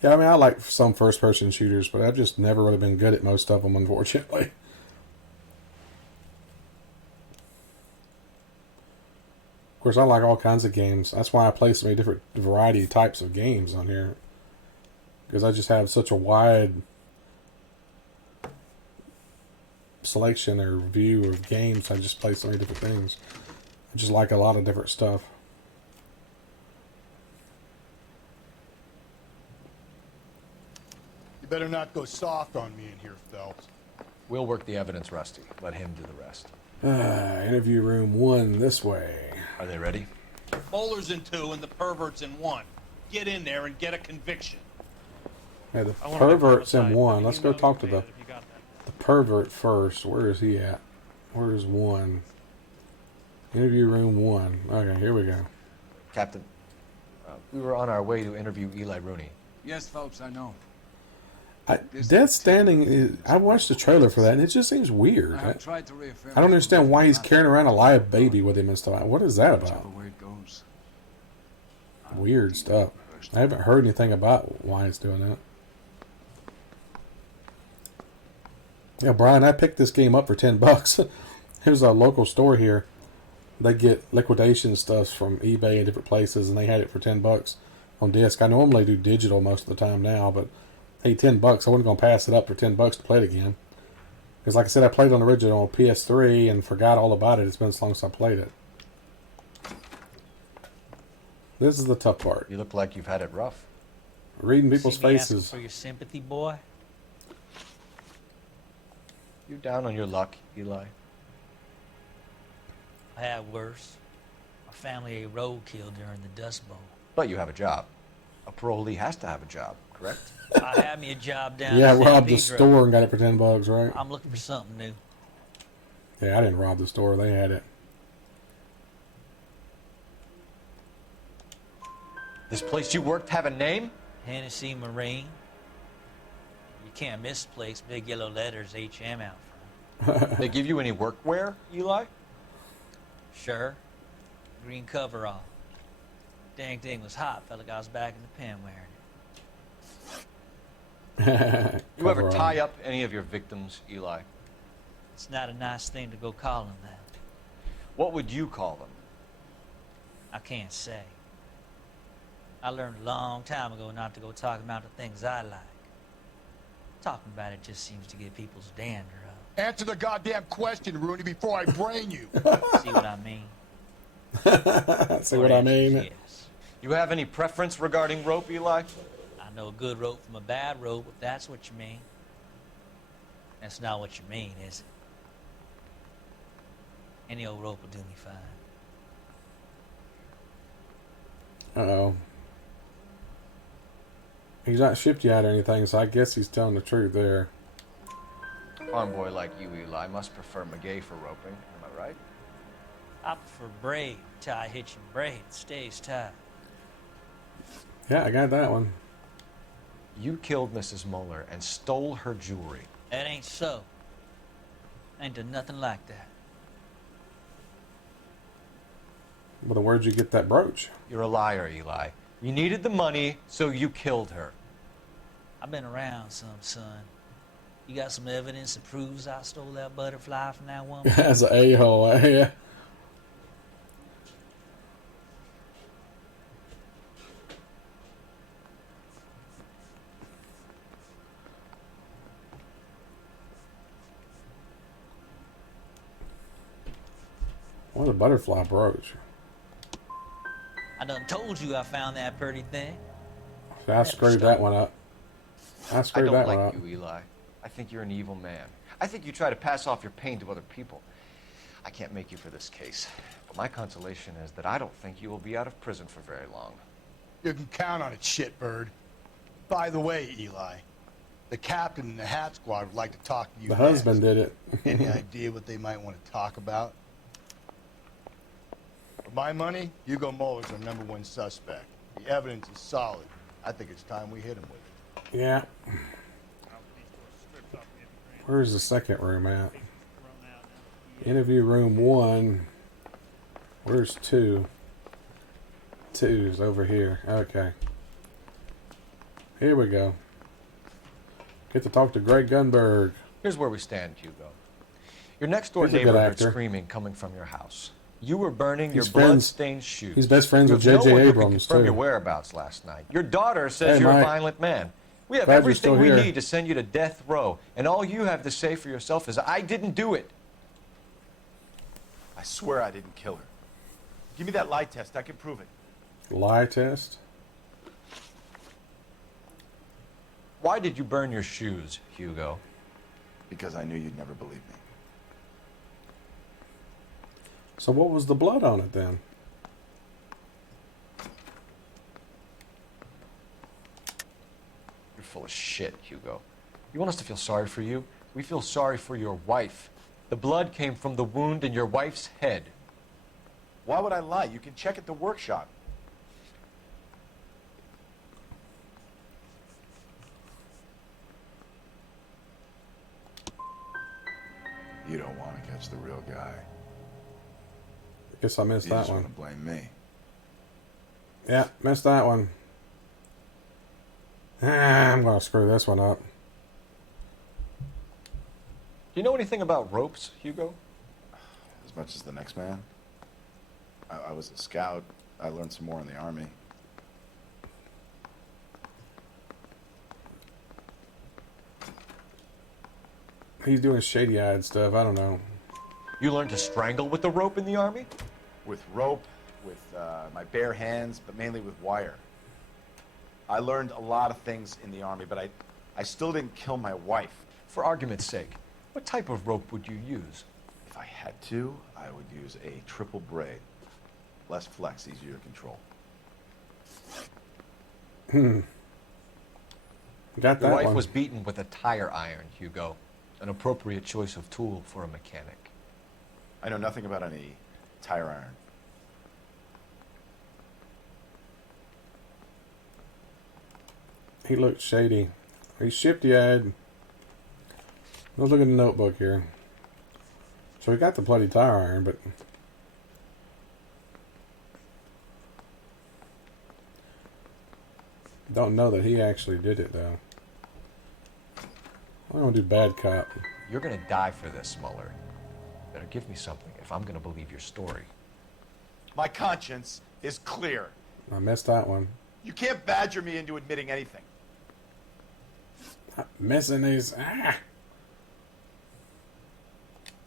Yeah, I mean, I like some first-person shooters, but I've just never really been good at most of them, unfortunately. Of course, I like all kinds of games. That's why I play so many different variety types of games on here. Because I just have such a wide selection or view of games. I just play so many different things. I just like a lot of different stuff. You better not go soft on me in here, Phelps. We'll work the evidence, Rusty. Let him do the rest. Interview room 1 this way. Are they ready? Bowler's in 2 and the pervert's in 1. Get in there and get a conviction. Yeah, the pervert's in 1. Let's go talk to the pervert first. Where is he at? Where's 1? Interview room 1. Okay, here we go. Captain, we were on our way to interview Eli Rooney. Yes, Phelps, I know. Death Standing, I watched the trailer for that, and it just seems weird. I don't understand why he's carrying around a live baby with him and stuff. What is that about? Weird stuff. I haven't heard anything about why it's doing that. Yeah, Brian, I picked this game up for $10. Here's a local store here. They get liquidation stuff from eBay and different places, and they had it for $10 on disc. I normally do digital most of the time now, but hey, $10. I wasn't going to pass it up for $10 to play it again. Because like I said, I played on the original PS3 and forgot all about it. It's been so long since I played it. This is the tough part. You look like you've had it rough. Reading people's See me asking faces. for your sympathy, boy? You down on your luck, Eli? I had worse. My family ate roadkill during the Dust Bowl. But you have a job. A parolee has to have a job, correct? I had me a job down Yeah, in San robbed the Pedro. store and got it for $10, right? I'm looking for something new. Yeah, I didn't rob the store. They had it. This place you worked have a name? Hennessy Marine. You can't misplace big yellow letters HM out front. They give you any workwear, Eli? Sure. Green coverall. Dang thing was hot. Felt like I was back in the pen wearing it. You ever tie up any of your victims, Eli? It's not a nice thing to go call them that. What would you call them? I can't say. I learned a long time ago not to go talking about the things I like. Talking about it just seems to get people's dander up. Answer the goddamn question, Rooney, before I brain you. See what I mean? See what I mean? Yes. You have any preference regarding rope, Eli? I know a good rope from a bad rope, if that's what you mean. That's not what you mean, is it? Any old rope will do me fine. Uh-oh. He's not shipped yet or anything, so I guess he's telling the truth there. Farm boy like you, Eli, must prefer Magay for roping. Am I right? I prefer braid. Tie hitching braid. It stays tight. Yeah, I got that one. You killed Mrs. Moeller and stole her jewelry. That ain't so. I ain't done nothing like that. But where'd you get that brooch? You're a liar, Eli. You needed the money, so you killed her. I've been around some, son. You got some evidence that proves I stole that butterfly from that woman? As an a-hole, yeah. What a butterfly brooch. I done told you I found that pretty thing. I screwed that one up. I screwed that one up. I don't like you, Eli. I think you're an evil man. I think you try to pass off your pain to other people. I can't make you for this case, but my consolation is that I don't think you will be out of prison for very long. You can count on it, shitbird. By the way, Eli, the captain and the hat squad would like to talk to you. The husband did it. Any idea what they might want to talk about? For my money, Hugo Muller's our #1 suspect. The evidence is solid. I think it's time we hit him with it. Yeah. Where's the second room at? Interview room 1. Where's 2? 2's over here. Okay. Here we go. Get to talk to Greg Gunberg. Here's where we stand, Hugo. Your next door He's a good neighbor heard actor. screaming coming from your house. You were burning your He's friends- blood-stained shoes. he's best friends You with have no J.J. one who Abrams, could confirm too. your whereabouts last night. Your daughter says Hey, you're a Mike. violent man. We have Glad you're everything still we here. need to send you to death row, and all you have to say for yourself is, I didn't do it. I swear I didn't kill her. Give me that lie test. I can prove it. Lie test? Why did you burn your shoes, Hugo? Because I knew you'd never believe me. So what was the blood on it then? You're full of shit, Hugo. You want us to feel sorry for you? We feel sorry for your wife. The blood came from the wound in your wife's head. Why would I lie? You can check at the workshop. You don't want to catch the real guy. Guess I missed You that just one. want to blame me. Yeah, missed that one. I'm gonna screw this one up. Do you know anything about ropes, Hugo? As much as the next man. I was a scout. I learned some more in the army. He's doing shady-eyed stuff. I don't know. You learned to strangle with the rope in the army? With rope, with my bare hands, but mainly with wire. I learned a lot of things in the army, but I still didn't kill my wife. For argument's sake, what type of rope would you use? If I had to, I would use a triple braid. Less flex, easier to control. Got that Your wife one. was beaten with a tire iron, Hugo. An appropriate choice of tool for a mechanic. I know nothing about any tire iron. He looked shady. He's shifty-eyed. Let's look at the notebook here. So he got the bloody tire iron, but Don't know that he actually did it, though. I'm going to do bad cop. You're gonna die for this, Mueller. Better give me something if I'm gonna believe your story. My conscience is clear. I missed that one. You can't badger me into admitting anything. Missing these.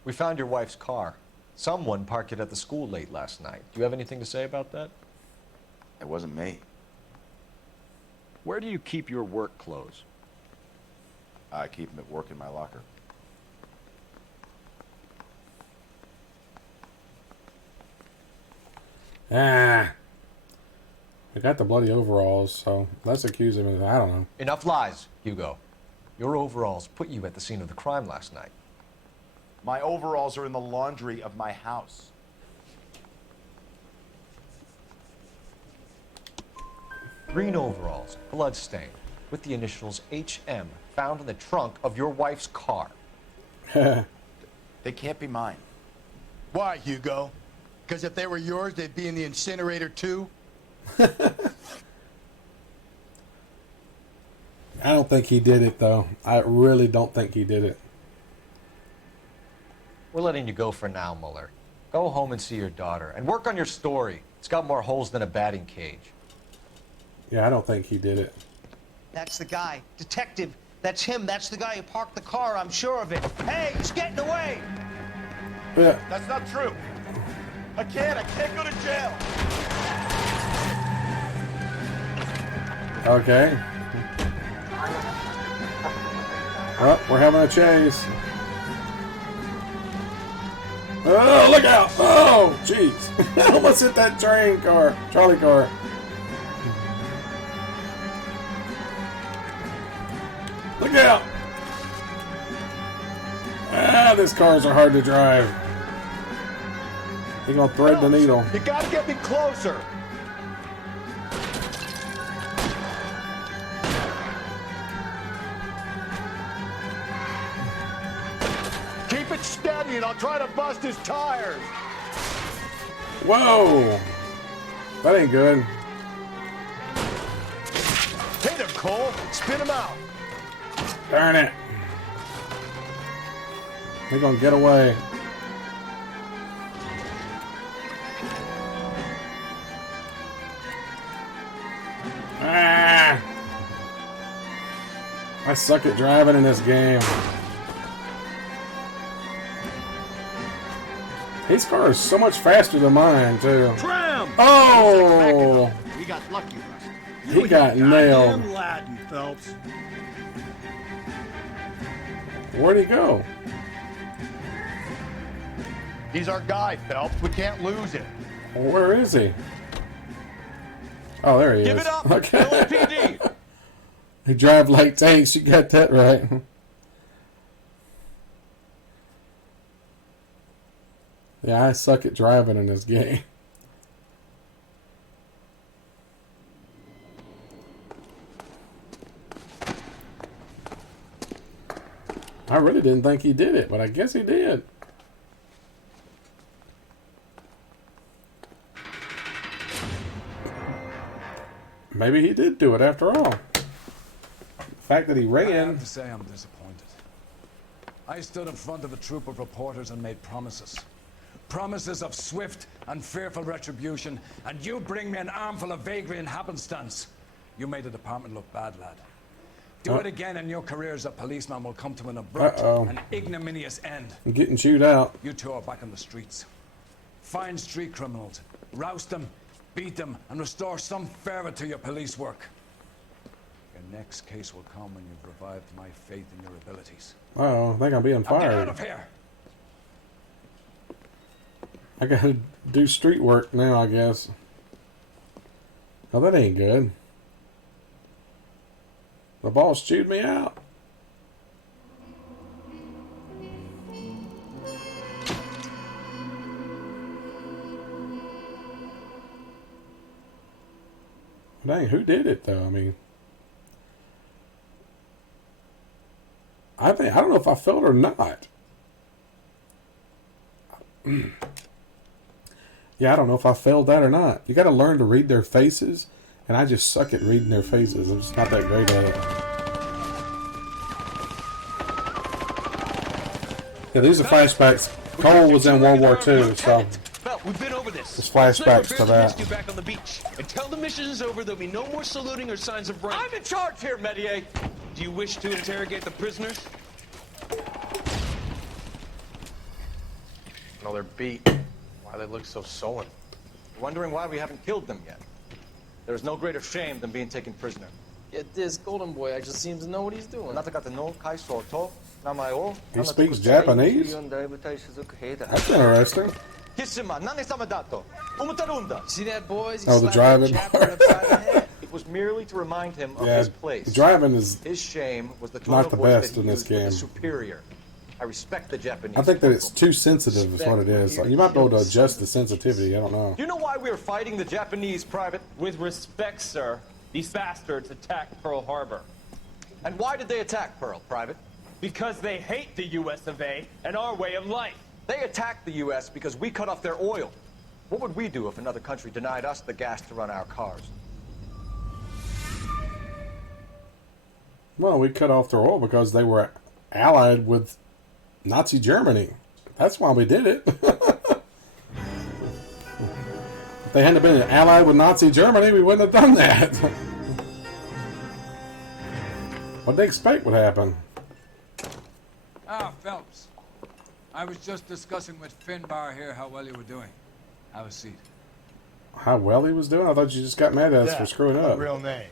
We found your wife's car. Someone parked it at the school late last night. Do you have anything to say about that? It wasn't me. Where do you keep your work clothes? I keep them at work in my locker. I got the bloody overalls, so let's accuse him of, I don't know. Enough lies, Hugo. Your overalls put you at the scene of the crime last night. My overalls are in the laundry of my house. Green overalls, bloodstained, with the initials HM found in the trunk of your wife's car. They can't be mine. Why, Hugo? Because if they were yours, they'd be in the incinerator too? I don't think he did it, though. I really don't think he did it. We're letting you go for now, Mueller. Go home and see your daughter, and work on your story. It's got more holes than a batting cage. Yeah, I don't think he did it. That's the guy. Detective, that's him. That's the guy who parked the car, I'm sure of it. Hey, he's getting away! Yeah. That's not true. I can't go to jail. Okay. Well, we're having a chase. Oh, look out! Oh, jeez. I almost hit that trolley car. Look out! Ah, these cars are hard to drive. He's gonna thread the needle. You gotta get me closer. Keep it steady and I'll try to bust his tires. Whoa! That ain't good. Hit him, Cole. Spin him out. Darn it. They're gonna get away. Ah! I suck at driving in this game. His car is so much faster than mine, too. Tram! Oh! We got lucky, Rusty. He got nailed. Goddamn Latin, Phelps. Where'd he go? He's our guy, Phelps. We can't lose him. Where is he? Oh, there he is. Give it up, Okay. LAPD. They drive like tanks. You got that right. Yeah, I suck at driving in this game. I really didn't think he did it, but I guess he did. Maybe he did do it after all. The fact that he I ran. have to say I'm disappointed. I stood in front of a troop of reporters and made promises. Promises of swift and fearful retribution, and you bring me an armful of vagary and happenstance. You made the department look bad, lad. Do it again and your career as a policeman will come to an abrupt and ignominious end. I'm getting chewed out. You two are back on the streets. Find street criminals, roust them, beat them, and restore some fervor to your police work. Your next case will come when you've revived my faith in your abilities. Uh-oh, I think I'm being Now get out fired. of here! I gotta do street work now, I guess. Oh, that ain't good. The boss chewed me out. Dang, who did it though? I mean, I don't know if I failed or not. Yeah, I don't know if I failed that or not. You got to learn to read their faces And I just suck at reading their faces. I'm just not that great at it. Yeah, these are flashbacks. Cole was in World War II, so We've been over this. it's flashbacks to that. You back on the beach. Until the mission is over, there'll be no more saluting or signs of rank. I'm in charge here, Medier. Do you wish to interrogate the prisoners? No, they're beat. Why they look so sullen? Wondering why we haven't killed them yet. There's no greater shame than being taken prisoner. Yet this golden boy, I just seems to know what he's doing. He speaks Japanese? That's interesting. See that, boys? Oh, the driving part. It was merely to remind him of Yeah, his place. driving is His shame was the tone not of the voice best that he in this used with the game. superior. I respect the Japanese. I think that it's too sensitive is what it is. Like, you might be able to adjust the sensitivity. I don't know. Do you know why we were fighting the Japanese, Private? With respect, sir, these bastards attacked Pearl Harbor. And why did they attack Pearl, Private? Because they hate the U.S. of A. and our way of life. They attacked the U.S. because we cut off their oil. What would we do if another country denied us the gas to run our cars? Well, we cut off their oil because they were allied with Nazi Germany. That's why we did it. If they hadn't been allied with Nazi Germany, we wouldn't have done that. What'd they expect would happen? Ah, Phelps. I was just discussing with Finbar here how well you were doing. Have a seat. How well he was doing? I thought you just got mad at us for screwing my up. real name.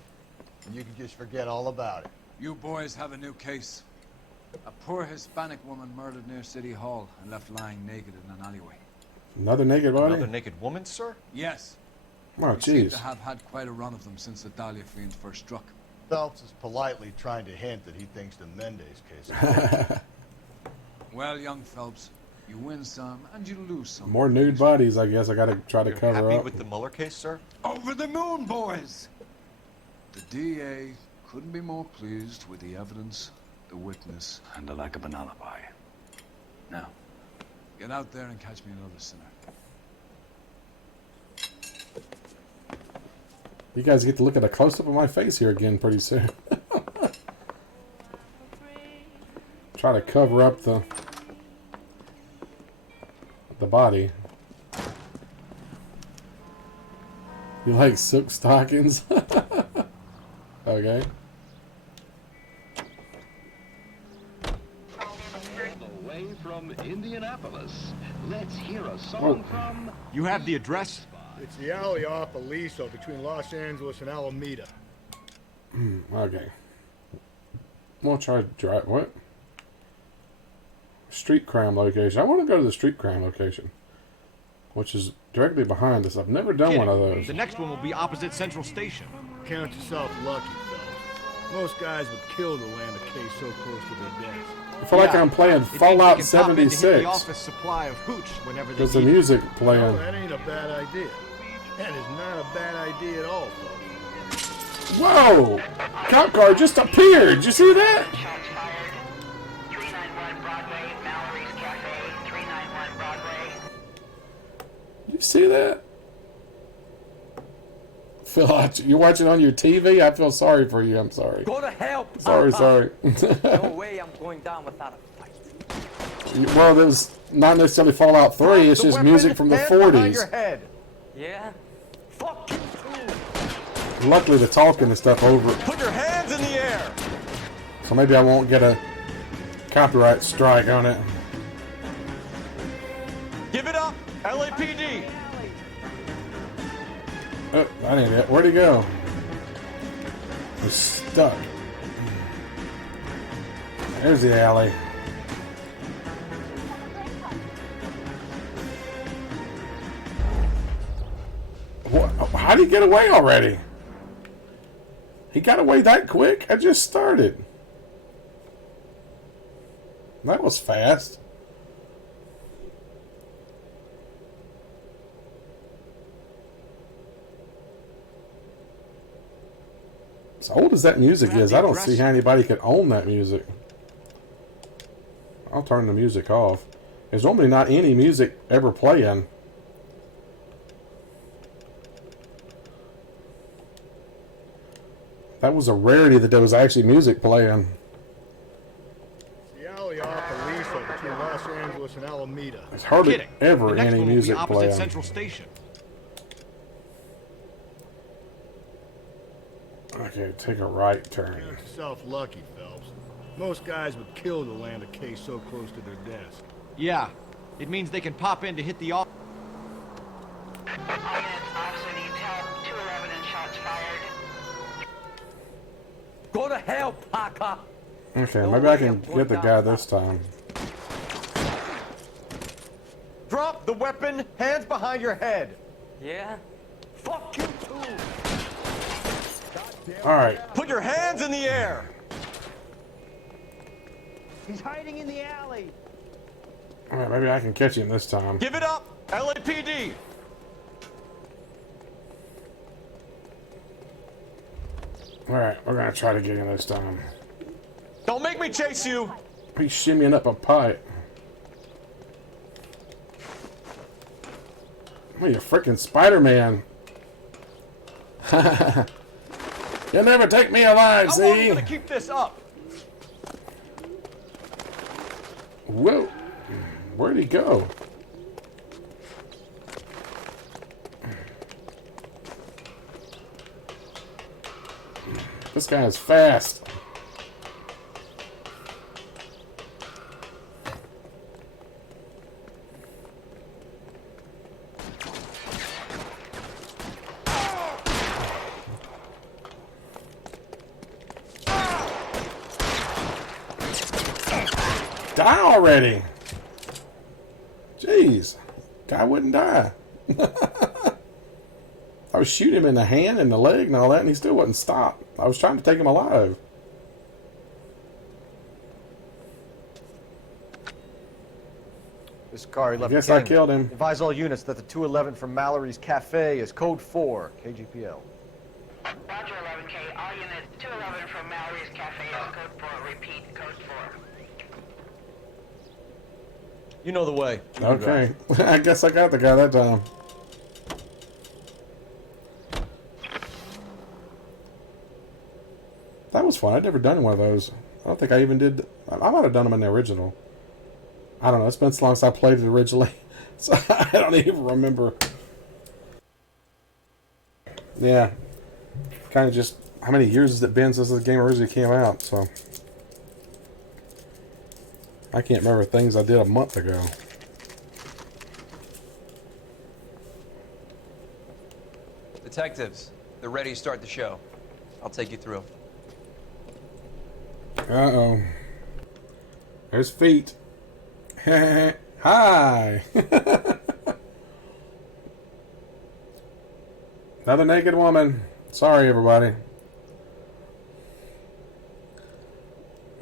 And you can just forget all about it. You boys have a new case. A poor Hispanic woman murdered near City Hall and left lying naked in an alleyway. Another naked body? Another naked woman, sir? Yes. Oh, We seem jeez. to have had quite a run of them since the Dahlia fiends first struck. Phelps is politely trying to hint that he thinks the Mendez case is Well, young Phelps, you win some and you lose some. More nude bodies, I guess. I gotta try to cover Happy up. with the Mueller case, sir? Over the moon, boys! The DA couldn't be more pleased with the evidence, the witness, and the lack of an alibi. Now, get out there and catch me another sinner. You guys get to look at a close-up of my face here again pretty soon. Try to cover up the body. You like silk stockings? Okay. Away from Indianapolis, let's hear a song from... You have the address? It's the alley off Aliso between Los Angeles and Alameda. Okay. We'll try to drive. What? Street crime location. I want to go to the street crime location, which is directly behind us. I've never done one of those. The next one will be opposite Central Station. Count yourself lucky, Phelps. Most guys would kill to land a case so close to their desk. I feel like I'm playing Fallout 76 The office supply of hooch whenever they because the need it. music playing. No, that ain't a bad idea. That is not a bad idea at all, Phelps. Whoa! Cop car just appeared. Did you see that? Did you see that? Phil, you're watching on your TV? I feel sorry for you. I'm sorry. Go to hell! Sorry. No way I'm going down without a fight. Well, it was not necessarily Fallout 3. It's just music from the 40s. Head. Yeah? Fuck you too! Luckily, the talking and stuff over. Put your hands in the air! So maybe I won't get a copyright strike on it. Give it up, LAPD! Oh, I need it. Where'd he go? He's stuck. There's the alley. What? How did he get away already? He got away that quick? I just started. That was fast. As old as that music is, I don't see how anybody could own that music. I'll turn the music off. There's normally not any music ever playing. That was a rarity that there was actually music playing. The alley off the Lisa between Los Angeles and Alameda. There's hardly Kidding. ever The next any one will be music opposite playing. Central Station. Okay, take a right turn. Count yourself lucky, Phelps. Most guys would kill to land a case so close to their desk. Yeah, it means they can pop in to hit the office. All units, officer needs help. 211 and shots fired. Go to hell, Parker! Okay, maybe I can get the guy this time. Drop the weapon, hands behind your head. Yeah? Fuck you too! Alright. Put your hands in the air. He's hiding in the alley. Alright, maybe I can catch him this time. Give it up, LAPD. Alright, we're gonna try to get him this time. Don't make me chase you. He's shimmying up a pipe. Oh, you freaking Spider-Man. You'll never take me alive, How long are you see? gonna keep this up? Whoa. Where'd he go? This guy is fast. Die already! Jeez. Guy wouldn't die. I was shooting him in the hand and the leg and all that, and he still wouldn't stop. I was trying to take him alive. This car he left. I guess I killed him. Advise all units that the 211 from Mallory's Cafe is code 4, KGPL. Roger 11K. All units, 211 from Mallory's Cafe is code 4. Repeat, code 4. You know the way. Okay. I guess I got the guy that time. That was fun. I'd never done one of those. I don't think I even did. I might have done them in the original. I don't know. It's been so long since I played it originally. So I don't even remember. Yeah. Kind of just... How many years has it been since the game originally came out? So... I can't remember things I did a month ago. Detectives, they're ready to start the show. I'll take you through. Uh-oh. There's feet. Hi! Another naked woman. Sorry, everybody.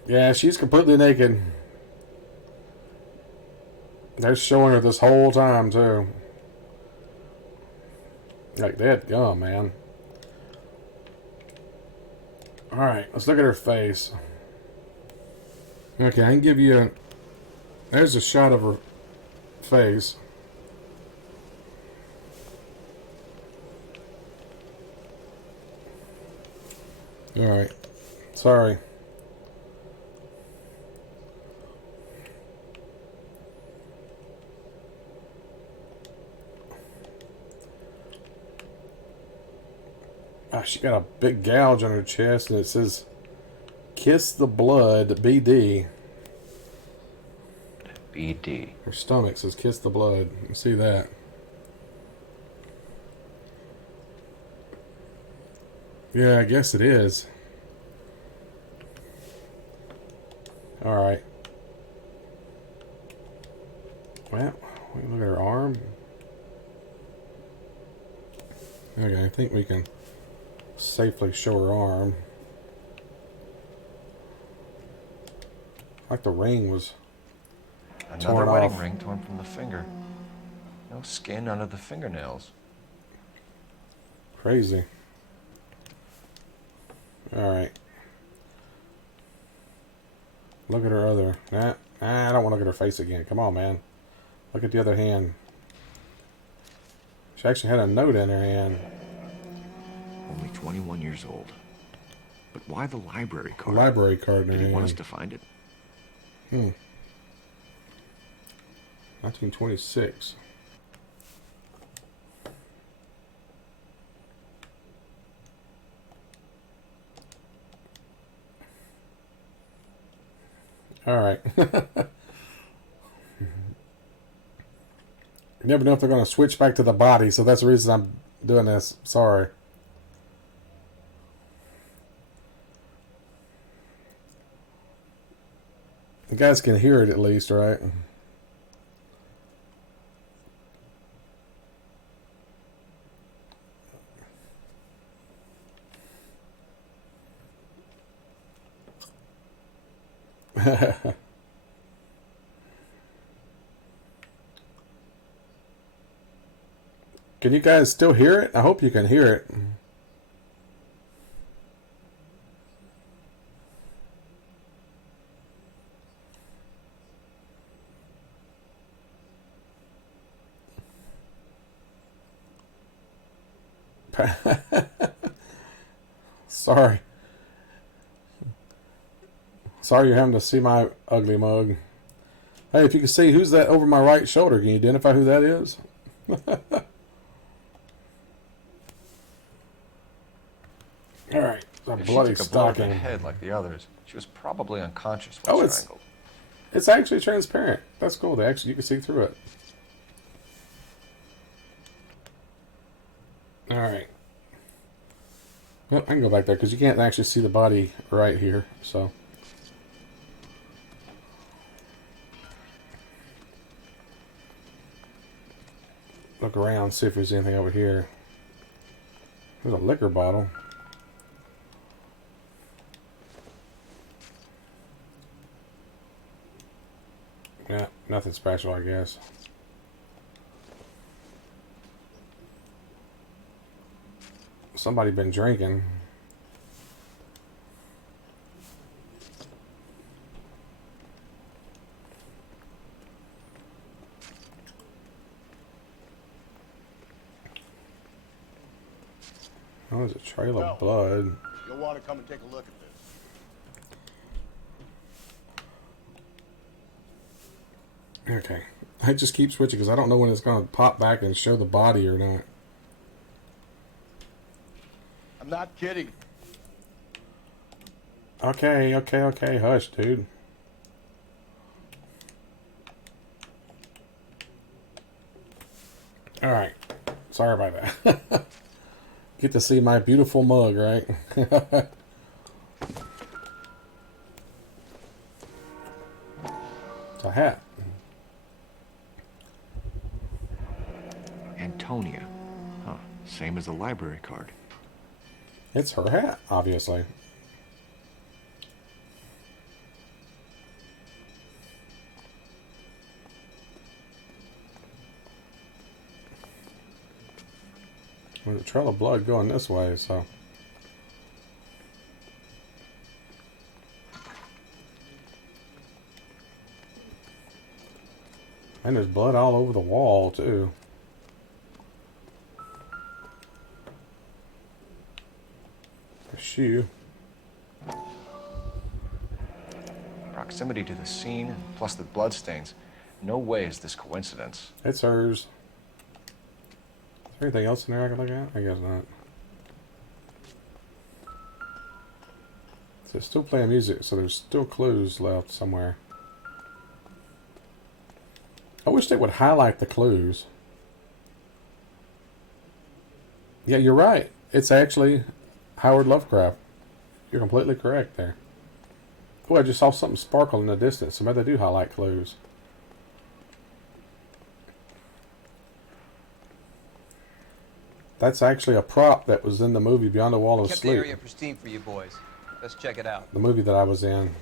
Yeah, she's completely naked. They're showing her this whole time, too. Like, that gum, man. Alright, let's look at her face. Okay, I can give you a... There's a shot of her face. Alright. Sorry. Ah, she got a big gouge on her chest and it says Kiss the Blood BD. BD. Her stomach says Kiss the Blood. You see that? Yeah, I guess it is. Alright. Well, look at her arm. Okay, I think we can safely show her arm. Like the ring was Another torn wedding off. ring torn from the finger. No skin under the fingernails. Crazy. Alright. Look at her other... Nah, I don't want to look at her face again. Come on, man. Look at the other hand. She actually had a note in her hand. Only 21 years old. But why the library card? Library card. Did he want us to find it? 1926. All right. You never know if they're going to switch back to the body, so that's the reason I'm doing this. Sorry. You guys can hear it at least, right? Can you guys still hear it? I hope you can hear it. Sorry. Sorry you're having to see my ugly mug. Hey, if you can see who's that over my right shoulder, can you identify who that is? Alright, a If bloody she took a blow to the stocking. head like the others, she was probably unconscious Oh, when it's strangled. it's actually transparent. That's cool. They actually, you can see through it. Alright. Well, I can go back there because you can't actually see the body right here. So look around, see if there's anything over here. There's a liquor bottle. Yeah, nothing special, I guess. Somebody been drinking. Oh, there's a trail of blood. You'll want to come and take a look at this. Okay. I just keep switching because I don't know when it's going to pop back and show the body or not. I'm not kidding. Okay, okay, okay. Hush, dude. Alright. Sorry about that. Get to see my beautiful mug, right? It's a hat. Antonia. Huh. Same as the library card. It's her hat, obviously. There's a trail of blood going this way, so. And there's blood all over the wall, too. A shoe. Proximity to the scene, plus the bloodstains. No way is this coincidence. It's hers. Is there anything else in there I can look at? I guess not. So it's still playing music, so there's still clues left somewhere. I wish they would highlight the clues. Yeah, you're right. It's actually Howard Lovecraft. You're completely correct there. Oh, I just saw something sparkle in the distance. So maybe they do highlight clues. That's actually a prop that was in the movie Beyond the Wall of Kept the Sleep. area pristine for you boys. Let's check it out. The movie that I was in.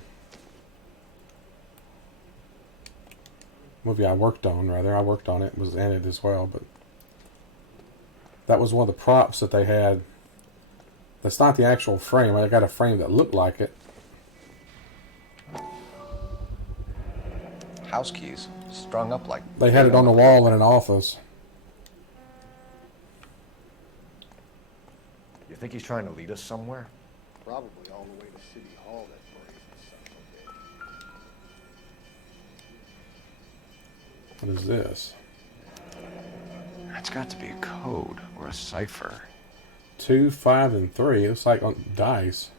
Movie I worked on, rather. I worked on it. Was in it as well, but that was one of the props that they had. That's not the actual frame. I got a frame that looked like it. House keys, strung up like... They had it on the wall in an office. You think he's trying to lead us somewhere? Probably all the way to City Hall, that brazen son of a bitch. What is this? That's got to be a code or a cipher. 2, 5, and 3. Looks like on dice.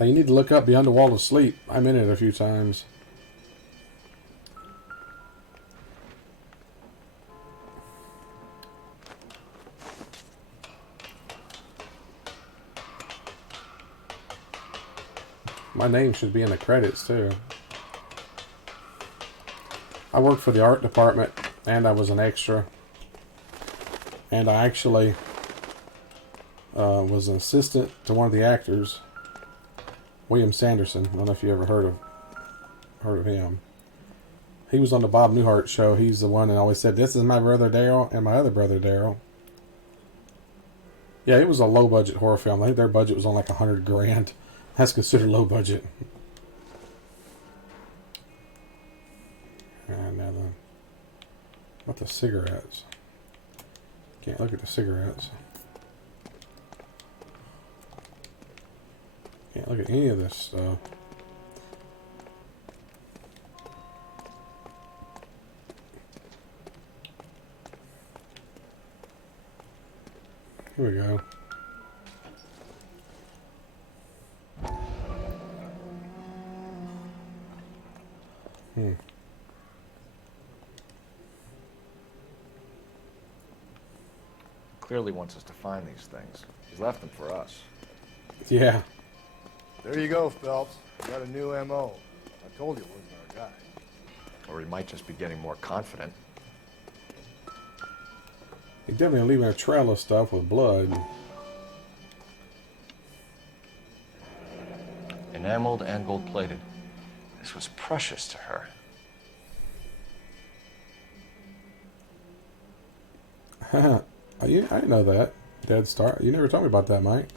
Now you need to look up Beyond the Wall of Sleep. I'm in it a few times. My name should be in the credits too. I worked for the art department and I was an extra. And I actually was an assistant to one of the actors, William Sanderson. I don't know if you ever heard of him. He was on the Bob Newhart show. He's the one that always said, "This is my brother Daryl and my other brother Daryl." Yeah, it was a low budget horror film. I think their budget was on like $100 grand. That's considered low budget. And now what the cigarettes? Can't look at the cigarettes. Can't look at any of this stuff. Here we go. Clearly wants us to find these things. He's left them for us. Yeah. There you go, Phelps. You got a new M.O. I told you it wasn't our guy. Or he might just be getting more confident. He's definitely leaving a trail of stuff with blood. Enameled and gold-plated. This was precious to her. I didn't know that. Dead Star. You never told me about that, Mike.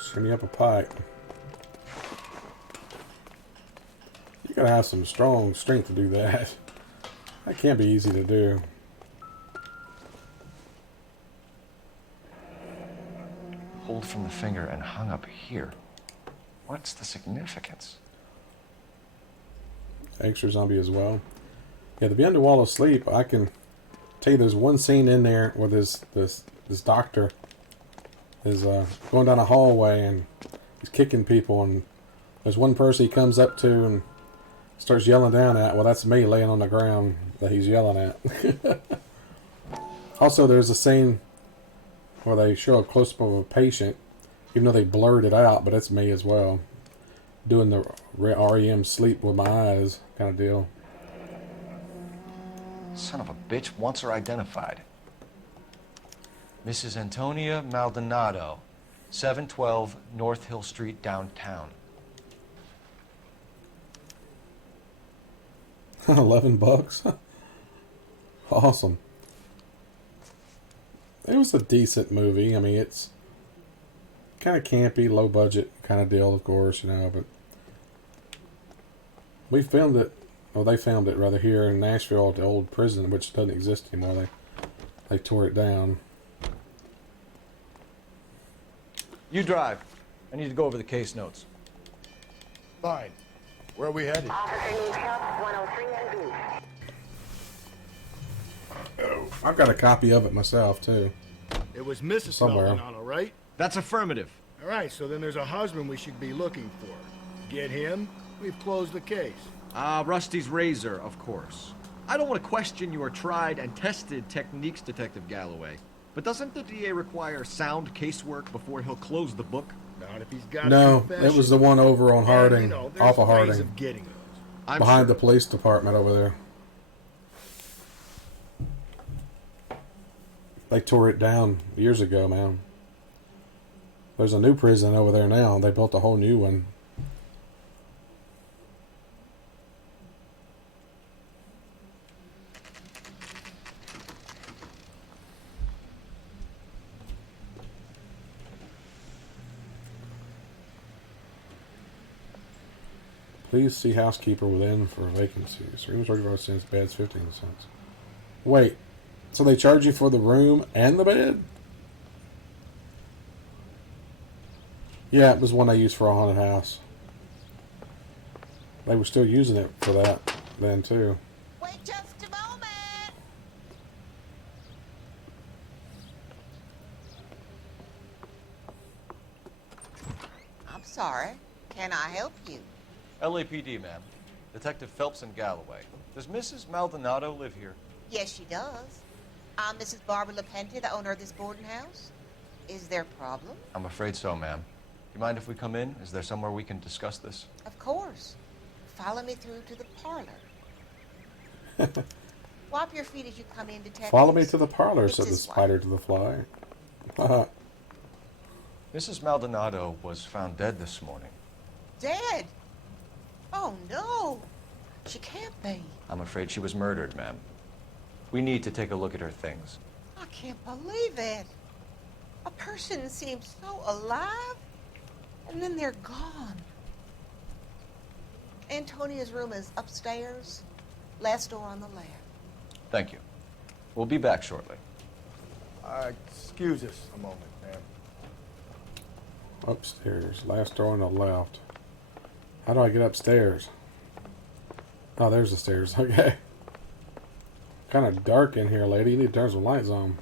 Shimmy up a pipe. You gotta have some strong strength to do that. That can't be easy to do. Pulled from the finger and hung up here. What's the significance? Extra zombie as well. Yeah, the Beyond the Wall of Sleep, I can tell you there's one scene in there where this doctor is going down a hallway and he's kicking people, and there's one person he comes up to and starts yelling down at. Well, that's me laying on the ground that he's yelling at. Also, there's a scene where they show a close-up of a patient, even though they blurred it out, but it's me as well, doing the REM sleep with my eyes kind of deal. Son of a bitch wants her identified. Mrs. Antonia Maldonado, 712 North Hill Street, downtown. $11. Awesome. It was a decent movie. I mean, it's kind of campy, low budget kind of deal, of course, you know, but we filmed it, or they filmed it rather, here in Nashville at the old prison, which doesn't exist anymore. They tore it down. You drive. I need to go over the case notes. Fine. Where are we headed? Oh, I've got a copy of it myself, too. It was Mrs. Somewhere. Maldonado, right? That's affirmative. All right, so then there's a husband we should be looking for. Get him, we've closed the case. Rusty's razor, of course. I don't want to question your tried and tested techniques, Detective Galloway. But doesn't the DA require sound casework before he'll close the book? Not if he's got No, a confession. it was the one over on Harding, You know, there's off of ways Harding, of getting those. I'm behind sure. the police department over there. They tore it down years ago, man. There's a new prison over there now. They built a whole new one. Please see housekeeper within for vacancies. Room charge 5 cents, bed's 15 cents. Wait, so they charge you for the room and the bed? Yeah, it was one I used for a haunted house. They were still using it for that then too. Wait just a moment. I'm sorry. Can I help you? LAPD, ma'am. Detective Phelps and Galloway. Does Mrs. Maldonado live here? Yes, she does. I'm Mrs. Barbara LaPente, the owner of this boarding house. Is there a problem? I'm afraid so, ma'am. Do you mind if we come in? Is there somewhere we can discuss this? Of course. Follow me through to the parlor. Wipe your feet as you come in, detective. Follow me to the parlor, It's said the this way. spider to the fly. Mrs. Maldonado was found dead this morning. Dead? Oh, no. She can't be. I'm afraid she was murdered, ma'am. We need to take a look at her things. I can't believe it. A person seems so alive, and then they're gone. Antonia's room is upstairs, last door on the left. Thank you. We'll be back shortly. Excuse us a moment, ma'am. Upstairs, last door on the left. How do I get upstairs? Oh, there's the stairs. Okay. Kind of dark in here, lady. You need to turn some lights on.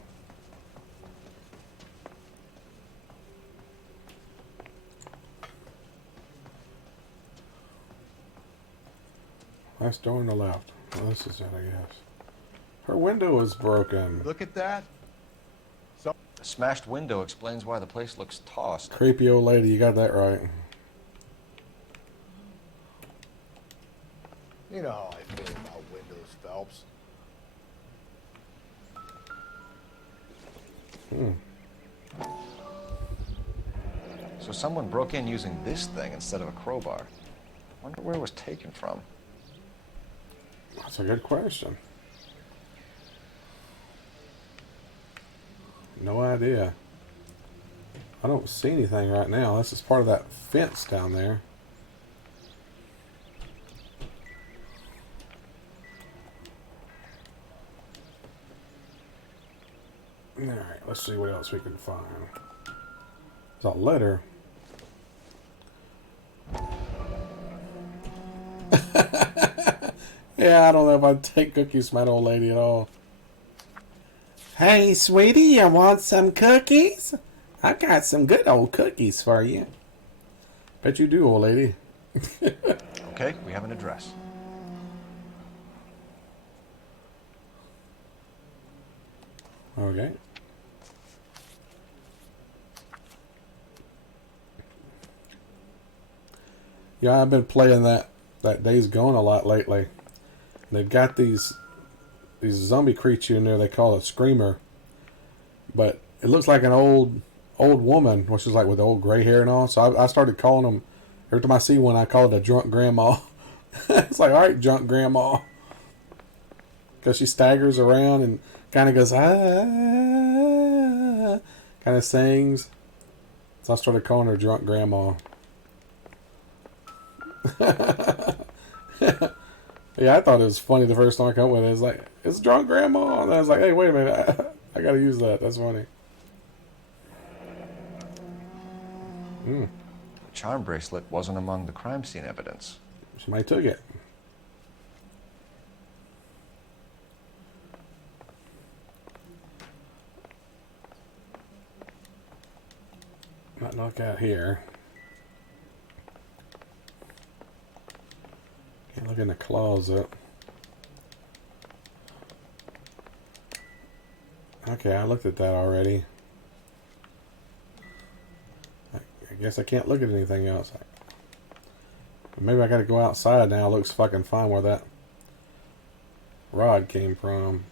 Last door on the left. Well, this is it, I guess. Her window is broken. Look at that. The smashed window explains why the place looks tossed. Creepy old lady, you got that right. You know how I feel about windows, Phelps. So someone broke in using this thing instead of a crowbar. Wonder where it was taken from. That's a good question. No idea. I don't see anything right now. This is part of that fence down there. Alright, let's see what else we can find. It's a letter. Yeah, I don't know if I'd take cookies from that old lady at all. Hey, sweetie, you want some cookies? I got some good old cookies for you. Bet you do, old lady. Okay, we have an address. Okay. Yeah, I've been playing that Days Gone a lot lately. They've got these zombie creature in there they call a screamer. But it looks like an old woman, which is like with old gray hair and all. So I started calling them, every time I see one, I call it a drunk grandma. It's like, all right, drunk grandma. Because she staggers around and kind of goes, ah, kind of sings. So I started calling her drunk grandma. Yeah, I thought it was funny the first time I come up with it. It's like, it's drunk grandma. And I was like, hey, wait a minute. I got to use that. That's funny. The charm bracelet wasn't among the crime scene evidence. Somebody took it. Not look out here. Can't look in the closet. Okay, I looked at that already. I guess I can't look at anything else. Maybe I gotta go outside now. It looks fucking fine where that rod came from.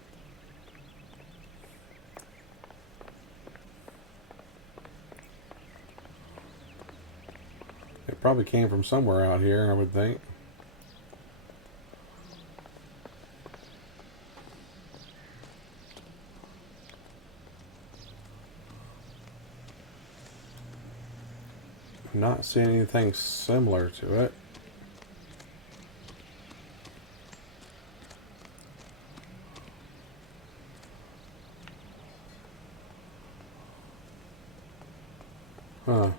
It probably came from somewhere out here, I would think. Not seeing anything similar to it. Huh.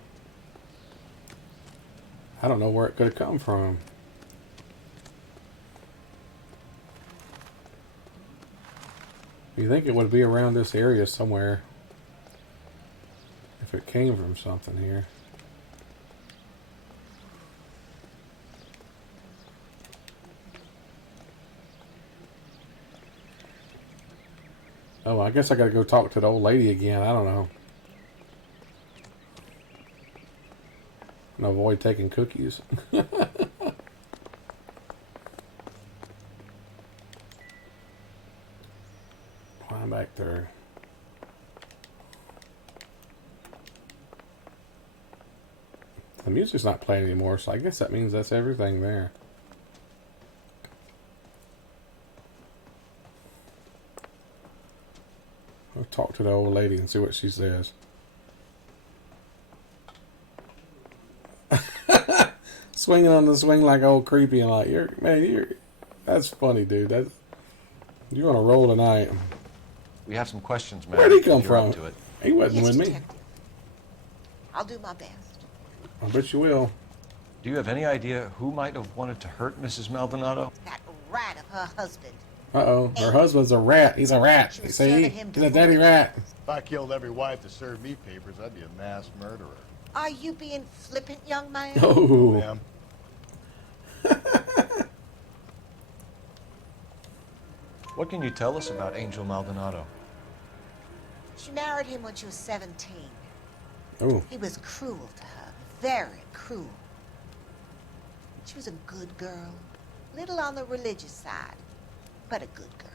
I don't know where it could have come from. You think it would be around this area somewhere if it came from something here. Oh, I guess I gotta go talk to the old lady again. I don't know. And avoid taking cookies. Climb back there. The music's not playing anymore, so I guess that means that's everything there. I'll talk to the old lady and see what she says. Swinging on the swing like old creepy and like, that's funny, dude. You're on a roll tonight. We have some questions, man. Where'd he come If you're up from? to it. He wasn't Yes, with me. Detective. I'll do my best. I bet you will. Do you have any idea who might have wanted to hurt Mrs. Maldonado? That rat of her husband. Uh-oh. Her husband's a rat. He's a rat. You see? He's a daddy rat. If I killed every wife to serve me papers, I'd be a mass murderer. Are you being flippant, young man? Oh. Ma'am. What can you tell us about Angel Maldonado? She married him when she was 17. Oh. He was cruel to her. Very cruel. She was a good girl. Little on the religious side, but a good girl.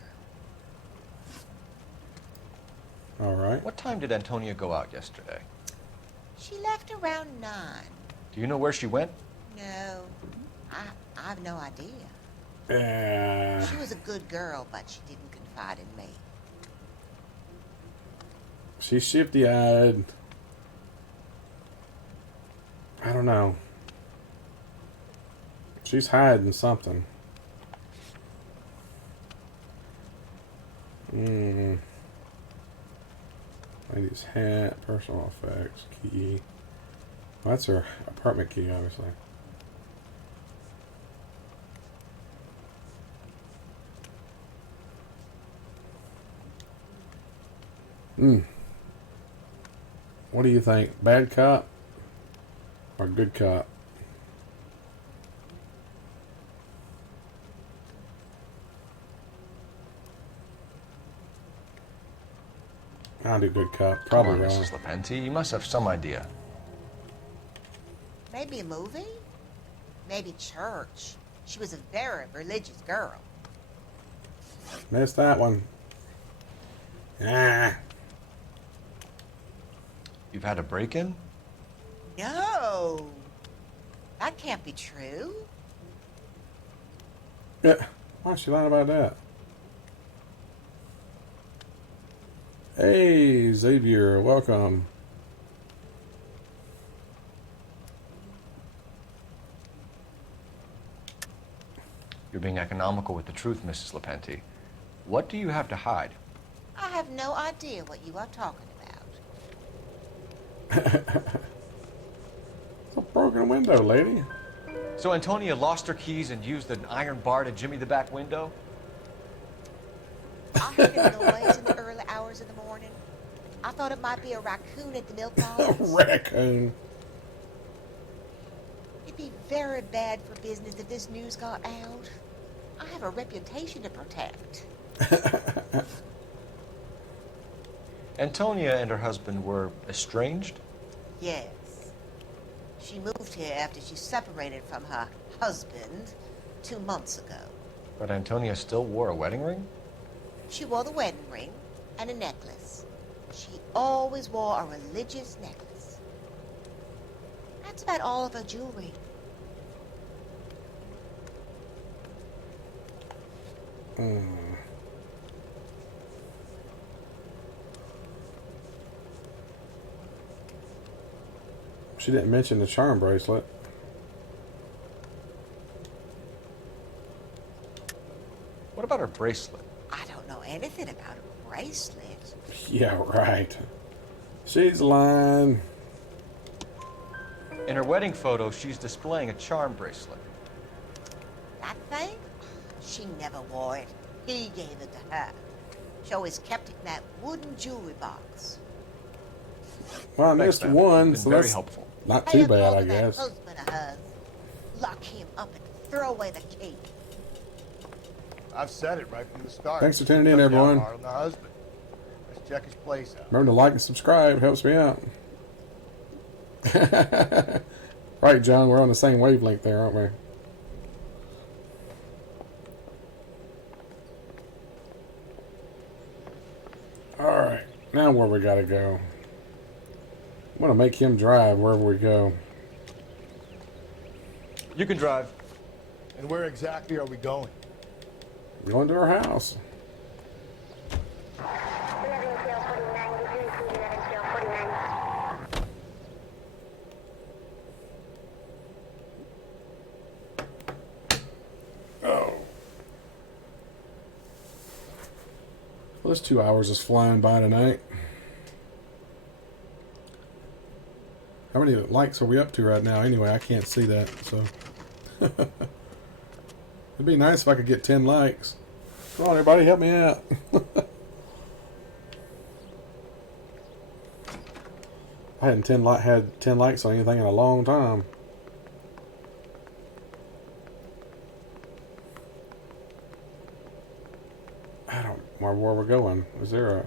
All right. What time did Antonia go out yesterday? She left around 9. Do you know where she went? No, I have no idea. Yeah. She was a good girl, but she didn't confide in me. She's shifty-eyed. I don't know. She's hiding something. Lady's hat, personal effects, key. Well, that's her apartment key, obviously. What do you think? Bad cop or good cop? I'll do good cop. Probably Come on, wrong. Mrs. Lepenti. You must have some idea. Maybe a movie? Maybe church. She was a very religious girl. Missed that one. Ah. You've had a break-in? No. That can't be true. Yeah. Why is she lying about that? Hey, Xavier. Welcome. You're being economical with the truth, Mrs. Lepenti. What do you have to hide? I have no idea what you are talking about. It's a broken window, lady. So Antonia lost her keys and used an iron bar to jimmy the back window? I heard a noise in the early hours of the morning. I thought it might be a raccoon at the milk box. Raccoon. It'd be very bad for business if this news got out. I have a reputation to protect. Antonia and her husband were estranged? Yes. She moved here after she separated from her husband 2 months ago. But Antonia still wore a wedding ring? She wore the wedding ring and a necklace. She always wore a religious necklace. That's about all of her jewelry. She didn't mention the charm bracelet. What about her bracelet? I don't know anything about a bracelet. Yeah, right. She's lying. In her wedding photo, she's displaying a charm bracelet. That thing? She never wore it. He gave it to her. She always kept it in that wooden jewelry box. Well, I missed one, so very that's helpful. not too bad, I guess. That husband of hers. Lock him up and throw away the key. I've said it right from the start. Thanks for tuning in, everyone. Marlon, the husband. Let's check his place out. Remember to like and subscribe. Helps me out. Right, John, we're on the same wavelength there, aren't we? Alright, now where we gotta go. I'm gonna make him drive wherever we go. You can drive. And where exactly are we going? We're going to our house. Oh. Well, this 2 hours is flying by tonight. How many likes are we up to right now? Anyway, I can't see that, so. It'd be nice if I could get 10 likes. Come on, everybody, help me out. I hadn't had 10 likes on anything in a long time. I don't know where we're going. Is there a...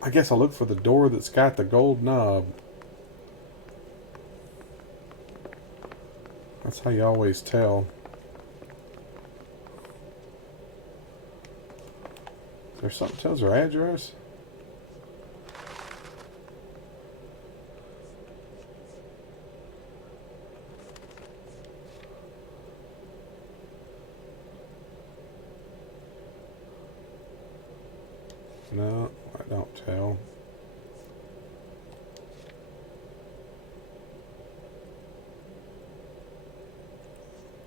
I guess I'll look for the door that's got the gold knob. That's how you always tell. Is there something that tells our address? No, I don't tell.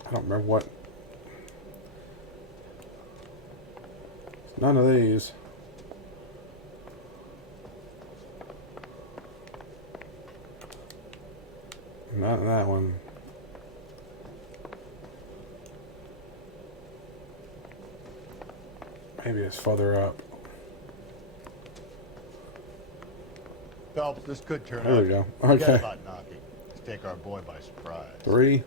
I don't remember what. None of these. Not in that one. Maybe it's further up. Phelps, this could turn out. There we go. Forget Okay. about knocking. Let's take our boy by surprise. 3.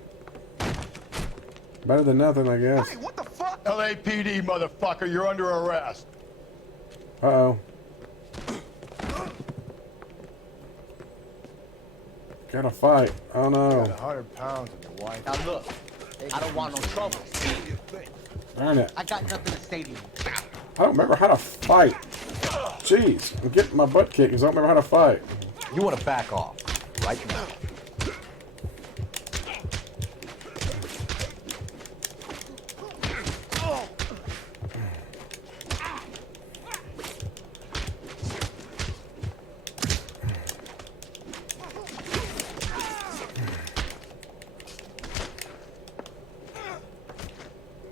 Better than nothing, I guess. Hey, what the fuck? LAPD, motherfucker, you're under arrest. Uh-oh. Gotta fight. Oh no. 100 pounds of your wife. Now look, I don't want no trouble. Darn it. I got nothing to say to you. I don't remember how to fight. Jeez, I'm getting my butt kicked because I don't remember how to fight. You want to back off right now.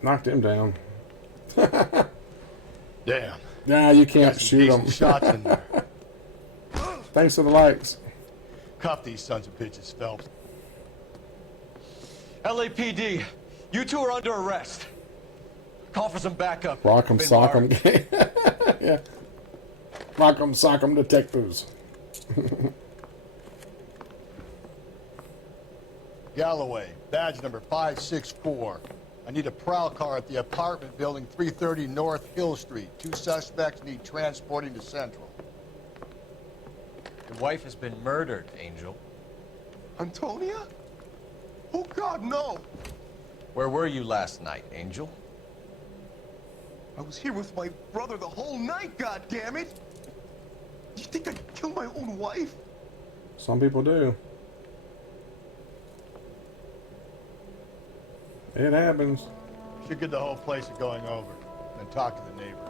Knocked him down. Damn. Nah, you can't Got some shoot decent him. shots in there. Thanks for the likes. Cuff these sons of bitches, Phelps. LAPD, you two are under arrest. Call for some backup. Rock 'em, Been sock 'em. marked. Yeah. Rock 'em, sock 'em detectives. Galloway, badge number 564. I need a prowl car at the apartment building 330 North Hill Street. 2 suspects need transporting to Central. Your wife has been murdered, Angel. Antonia? Oh, God, no! Where were you last night, Angel? I was here with my brother the whole night, goddammit! You think I'd kill my own wife? Some people do. It happens. Should get the whole place going over, then talk to the neighbors.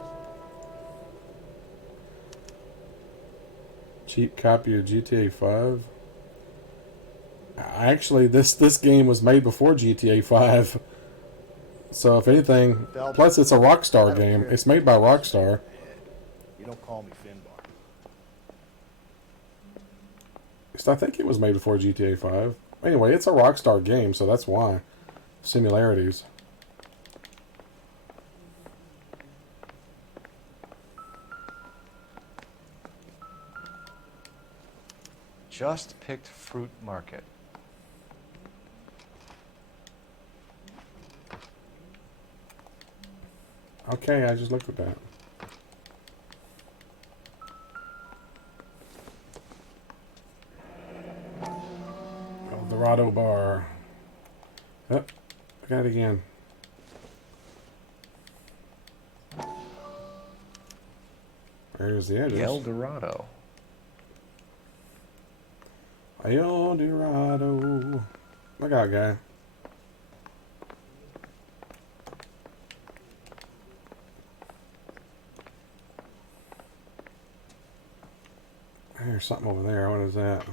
Cheap copy of GTA 5. Actually, this game was made before GTA 5. So if anything, plus it's a Rockstar game. It's made by Rockstar. You don't call me Finbar. least I think it was made before GTA 5. Anyway, it's a Rockstar game, so that's why. Similarities. Just picked fruit market. Okay, I just looked at that. El Dorado Bar. Oh, I got it again. There's the address. El Dorado. El Dorado. Look out, guy. There's something over there. What is that?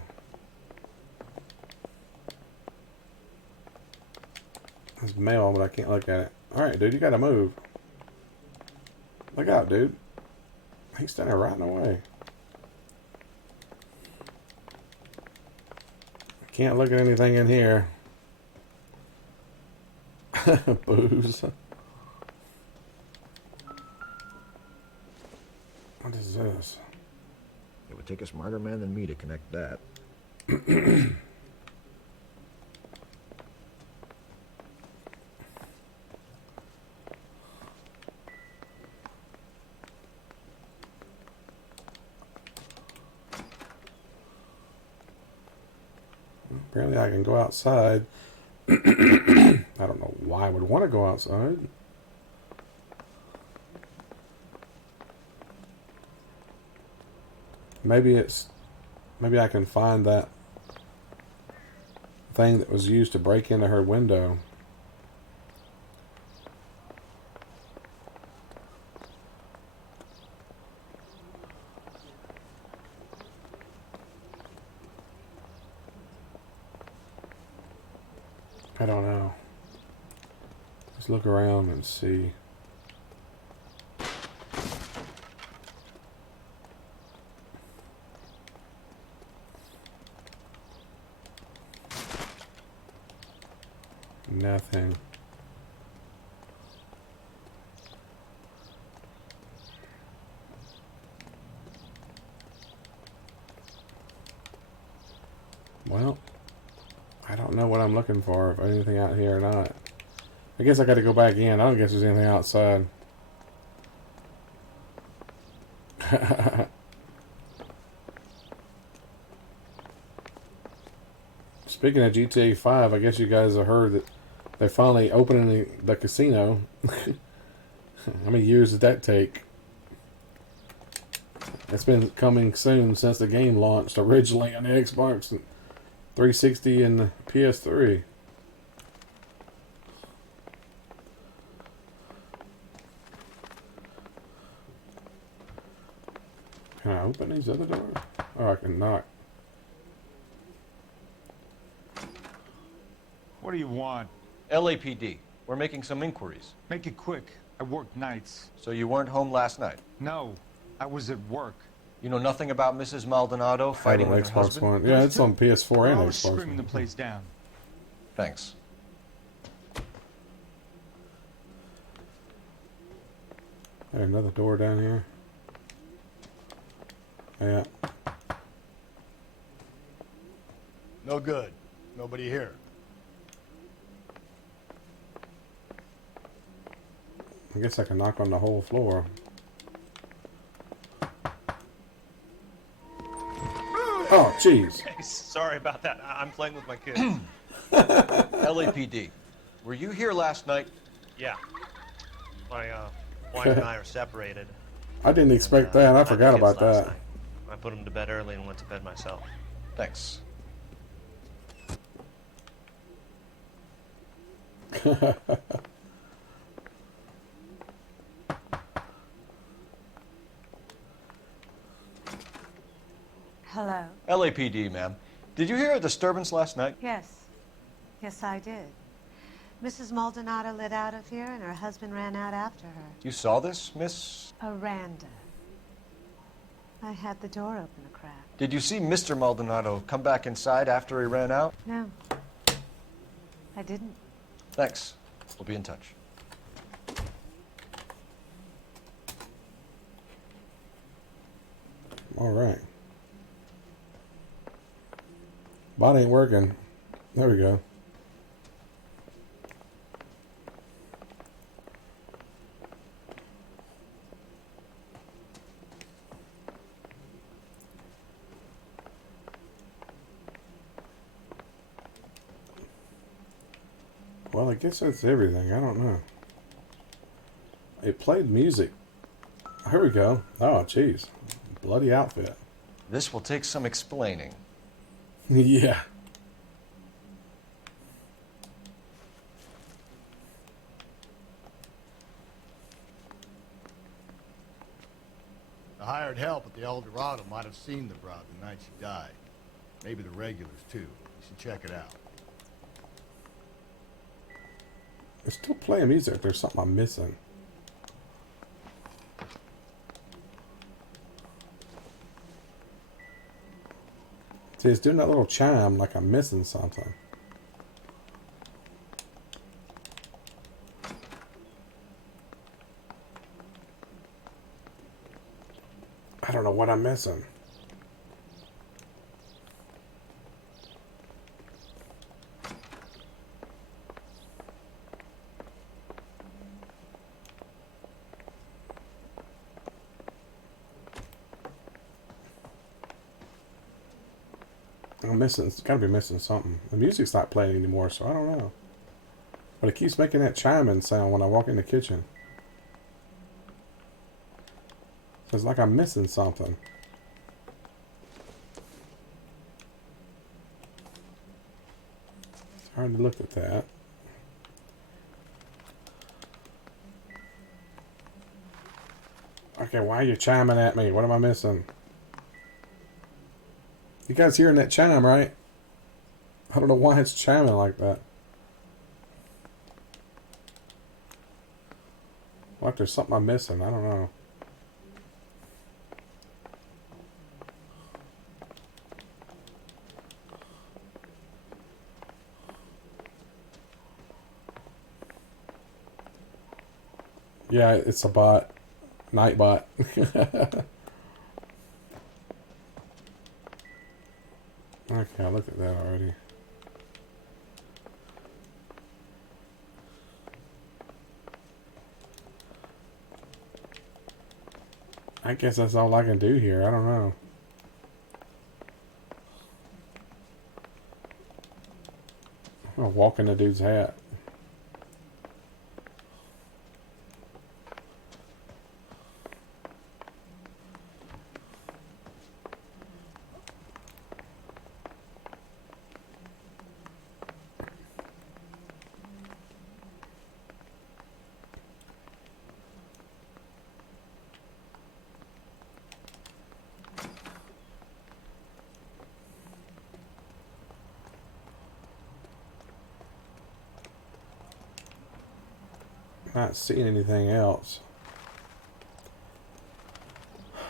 It's mail, but I can't look at it. Alright, dude, you gotta move. Look out, dude. He's standing right in the way. I can't look at anything in here. Booze. What is this? It would take a smarter man than me to connect that. Apparently I can go outside. I don't know why I would want to go outside. Maybe I can find that thing that was used to break into her window. I don't know. Let's look around and see. Nothing. Well, I don't know what I'm looking for, if anything out here or not. I guess I got to go back in. I don't guess there's anything outside. Speaking of GTA 5, I guess you guys have heard that they're finally opening the casino. How many years did that take? It's been coming soon since the game launched originally on the Xbox 360 and the PS3. Can I open these other doors? Oh, I can knock. What do you want? LAPD. We're making some inquiries. Make it quick. I work nights. So you weren't home last night? No, I was at work. You know nothing about Mrs. Maldonado fighting with her Xbox husband? One. Yeah, it's on PS4 and I was Xbox screaming the One. place down. Thanks. There's another door down here. Yeah. No good. Nobody here. I guess I can knock on the whole floor. Oh, jeez. Hey, sorry about that. I'm playing with my kids. LAPD. Were you here last night? Yeah. My wife and I are separated. I didn't expect that. I forgot about that. Night. I put them to bed early and went to bed myself. Thanks. Hello. LAPD, ma'am. Did you hear a disturbance last night? Yes. Yes, I did. Mrs. Maldonado lit out of here, and her husband ran out after her. You saw this, Miss? Aranda. I had the door open a crack. Did you see Mr. Maldonado come back inside after he ran out? No, I didn't. Thanks. We'll be in touch. All right. Bot ain't working. There we go. Well, I guess that's everything. I don't know. It played music. Here we go. Oh, jeez. Bloody outfit. This will take some explaining. Yeah. The hired help at the El Dorado might have seen the broad the night she died. Maybe the regulars, too. You should check it out. It's still playing music. There's something I'm missing. See, it's doing that little chime like I'm missing something. I don't know what I'm missing. I'm missing, gotta be missing something. The music's not playing anymore, so I don't know. But it keeps making that chiming sound when I walk in the kitchen. It's like I'm missing something. It's hard to look at that. Okay, why are you chiming at me? What am I missing? You guys hearing that chime, right? I don't know why it's chiming like that. Like there's something I'm missing. I don't know. Yeah, it's a bot. Nightbot. Okay, I looked at that already. I guess that's all I can do here. I don't know. I'm gonna walk in the dude's hat. Not seeing anything else.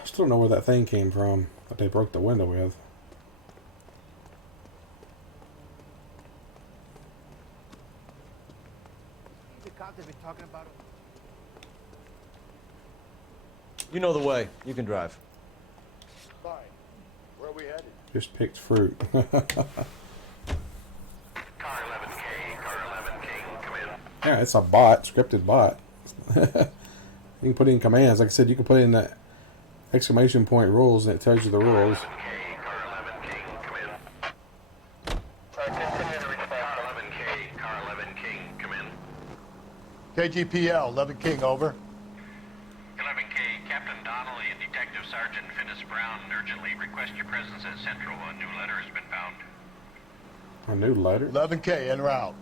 Still don't know where that thing came from that they broke the window with. The cop they've been talking about. You know the way. You can drive. Fine. Where are we headed? Just picked fruit. Yeah, it's a bot, scripted bot. You can put in commands. Like I said, you can put in that exclamation point rules and it tells you the rules. KGPL, 11 King, over. 11K, Captain Donnelly and Detective Sergeant Finis Brown urgently request your presence at Central. A new letter has been found. A new letter? 11K, en route.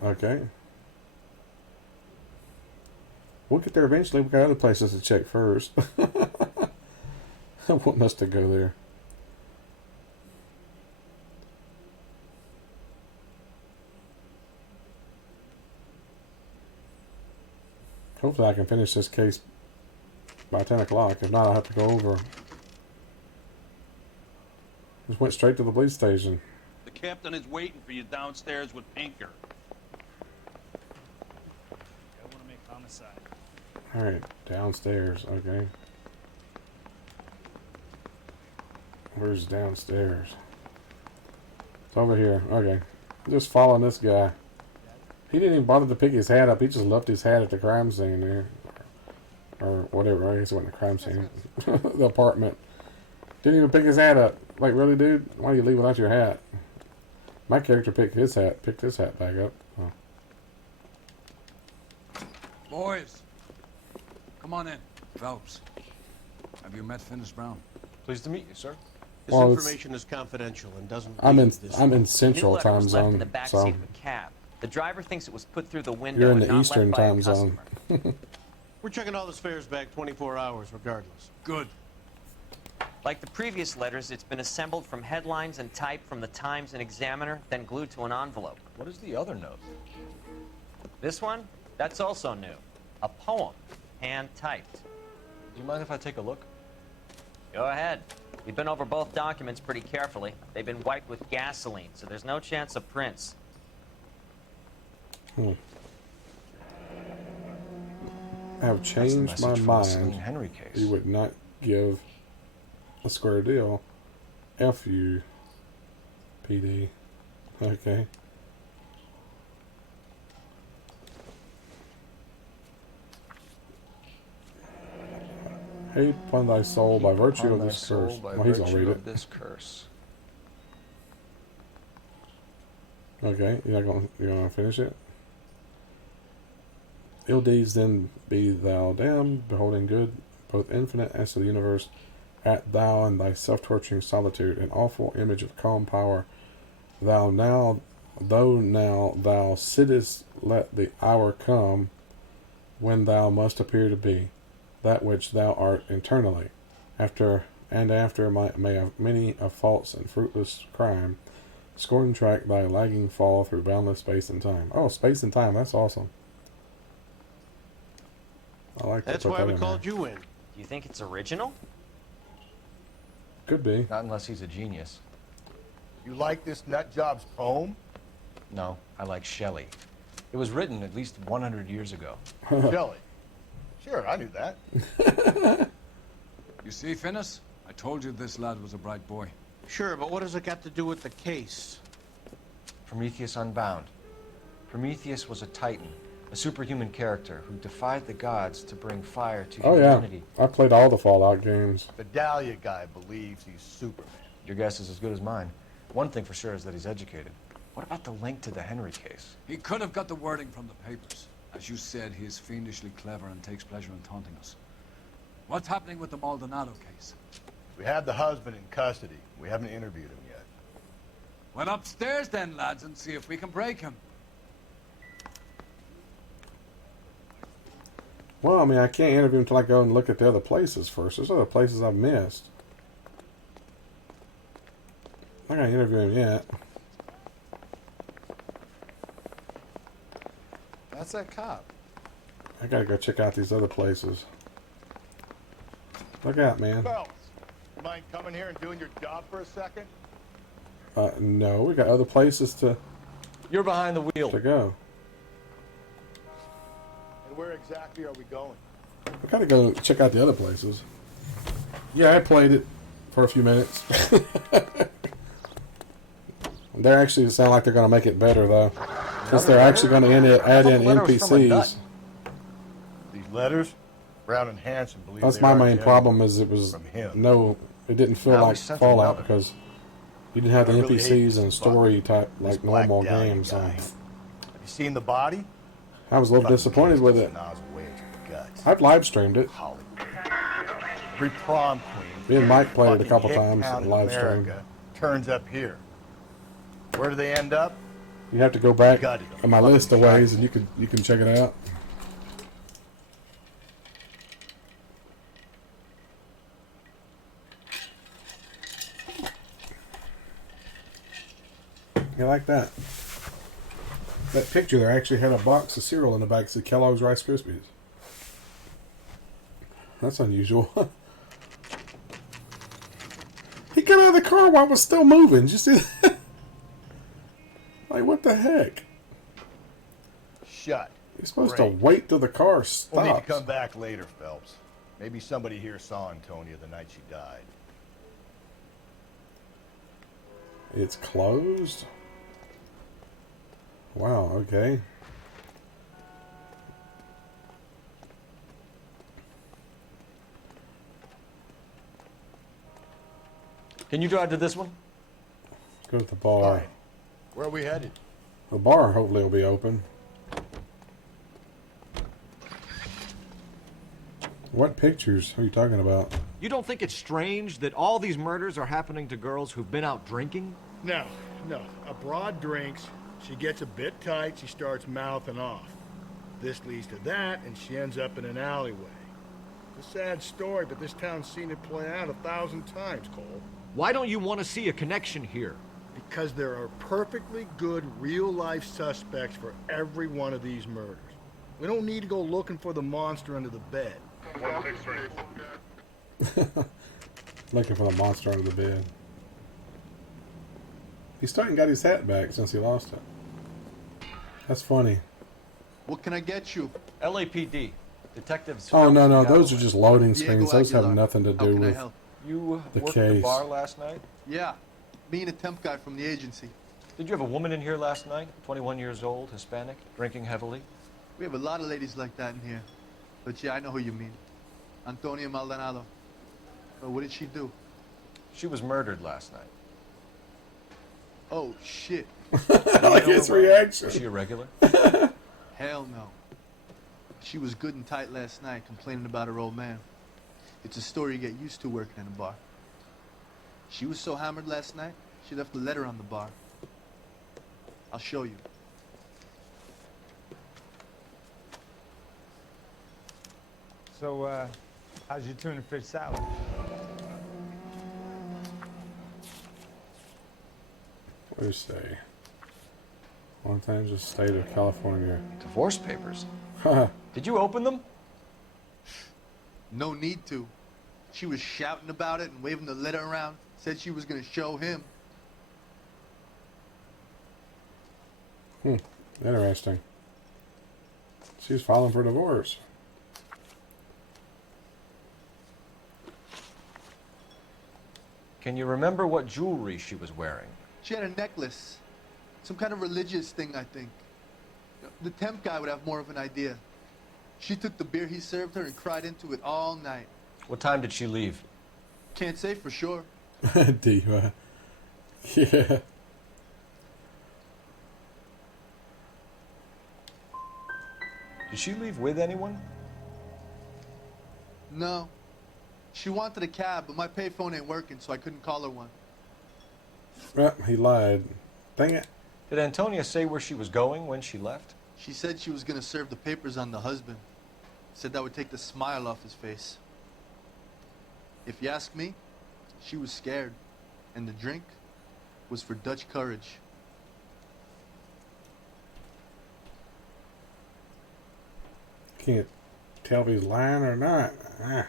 Okay. We'll get there eventually. We've got other places to check first. I want us to go there. Hopefully I can finish this case by 10 o'clock. If not, I'll have to go over. Just went straight to the police station. The captain is waiting for you downstairs with Pinker. I want to make homicide. Alright, downstairs, okay. Where's downstairs? It's over here, okay. Just following this guy. He didn't even bother to pick his hat up, he just left his hat at the crime scene there. Or whatever, I guess it wasn't a crime scene. The apartment. Didn't even pick his hat up. Like, really, dude? Why do you leave without your hat? My character picked his hat back up. Oh. Boys, come on in. Phelps, have you met Finis Brown? Pleased to meet you, sir. This Well, information is confidential and doesn't. I'm in New Central letter time was left in zone, the back so seat of a cab. The driver thinks it was put through the window. you're in and the not Eastern left by a time zone. We're checking all the spares back 24 hours, regardless. Good. Like the previous letters, it's been assembled from headlines and typed from the Times and Examiner, then glued to an envelope. What is the other note? This one? That's also new. A poem, hand-typed. Do you mind if I take a look? Go ahead. We've been over both documents pretty carefully. They've been wiped with gasoline, so there's no chance of prints. I have changed my mind. Henry case. You would not give a square deal. F you, PD. Okay. Hate upon thy soul by virtue of this curse. Well, he's gonna read it. This curse. Okay, you're gonna finish it? Ill deeds then be thou damned, beholding good, both infinite as to the universe, at thou in thy self-torturing solitude, an awful image of calm power, though now thou sittest, let the hour come, when thou must appear to be, that which thou art internally, after many a false and fruitless crime, scorn track thy lagging fall through boundless space and time. Oh, space and time, that's awesome. I like that. That's why we called you in. Do you think it's original? Could be. Not unless he's a genius. You like this nut job's poem? No, I like Shelley. It was written at least 100 years ago. Shelley. Sure, I knew that. You see, Finis? I told you this lad was a bright boy. Sure, but what does it got to do with the case? Prometheus Unbound. Prometheus was a titan, a superhuman character who defied the gods to bring fire to humanity. Yeah, I played all the Fallout games. The Dahlia guy believes he's Superman. Your guess is as good as mine. One thing for sure is that he's educated. What about the link to the Henry case? He could have got the wording from the papers. As you said, he is fiendishly clever and takes pleasure in taunting us. What's happening with the Maldonado case? We have the husband in custody. We haven't interviewed him yet. Well, upstairs then, lads, and see if we can break him. Well, I mean, I can't interview until I go and look at the other places first. There's other places I've missed. I'm not going to interview him yet. That's that cop. I got to go check out these other places. Look out, man. Phelps, you mind coming here and doing your job for a second? No, we got other places to... You're behind the wheel. To go. And where exactly are we going? I got to go check out the other places. Yeah, I played it for a few minutes. They actually sound like they're going to make it better, though. Because they're actually going to add in NPCs. These letters? Brown and Hanson believe That's they my are main Jim problem is it was it didn't feel like Fallout because you didn't have the NPCs and story type like normal games. Have you seen the body? I was a little disappointed with it. I've live streamed it. Every prom queen. Me and Mike played it a couple fucking times hit town in live stream. America turns up here. Where do they end up? You have to go back in my list of ways and you can check it out. You like that? That picture there actually had a box of cereal in the back that said Kellogg's Rice Krispies. That's unusual. He got out of the car while it was still moving. Did you see that? Like, what the heck? Shut. You're supposed to wait till the car stops. We'll need to come back later, Phelps. Maybe somebody here saw Antonia the night she died. It's closed? Wow, okay. Can you drive to this one? Let's go to the bar. Right. Where are we headed? The bar hopefully will be open. What pictures are you talking about? You don't think it's strange that all these murders are happening to girls who've been out drinking? No, no. A broad drinks, she gets a bit tight, she starts mouthing off. This leads to that, and she ends up in an alleyway. It's a sad story, but this town's seen it play out 1,000 times, Cole. Why don't you want to see a connection here? Because there are perfectly good real-life suspects for every one of these murders. We don't need to go looking for the monster under the bed. 163. Looking for the monster under the bed. He's starting to get his hat back since he lost it. That's funny. What can I get you? LAPD. Detectives. Oh, no, no. Galloway. Those are just loading Diego screens. Those have Aguilar. nothing to How do can I with help? You the worked at the case. bar last night? Yeah, me and a temp guy from the agency. Did you have a woman in here last night? 21 years old, Hispanic, drinking heavily? We have a lot of ladies like that in here. But yeah, I know who you mean. Antonia Maldonado. But what did she do? She was murdered last night. Oh, shit. I like his reaction. Was she a regular? Hell no. She was good and tight last night, complaining about her old man. It's a story you get used to working in a bar. She was so hammered last night, she left a letter on the bar. I'll show you. So, how's your tuna fish salad? What do you say? One time's the state of California. Divorce papers. Haha. Did you open them? No need to. She was shouting about it and waving the letter around. Said she was gonna show him. Interesting. She's filing for divorce. Can you remember what jewelry she was wearing? She had a necklace. Some kind of religious thing, I think. The temp guy would have more of an idea. She took the beer he served her and cried into it all night. What time did she leave? Can't say for sure. Diva. Yeah. Did she leave with anyone? No. She wanted a cab, but my payphone ain't working, so I couldn't call her one. He lied. Dang it. Did Antonia say where she was going when she left? She said she was gonna serve the papers on the husband. Said that would take the smile off his face. If you ask me, she was scared. And the drink was for Dutch courage. Can't tell if he's lying or not. Ah.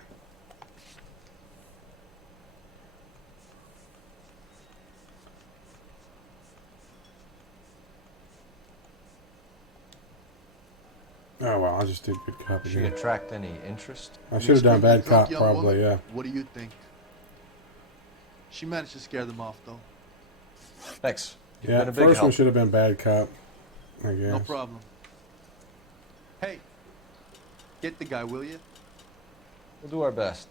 Oh well, I just did good cop Did she again. attract any interest? I should have done bad cop, Young probably. woman, Yeah. What do you think? She managed to scare them off, though. Thanks. You've Yeah. been a big First one help. should have been bad cop. I guess. No problem. Hey, get the guy, will you? We'll do our best.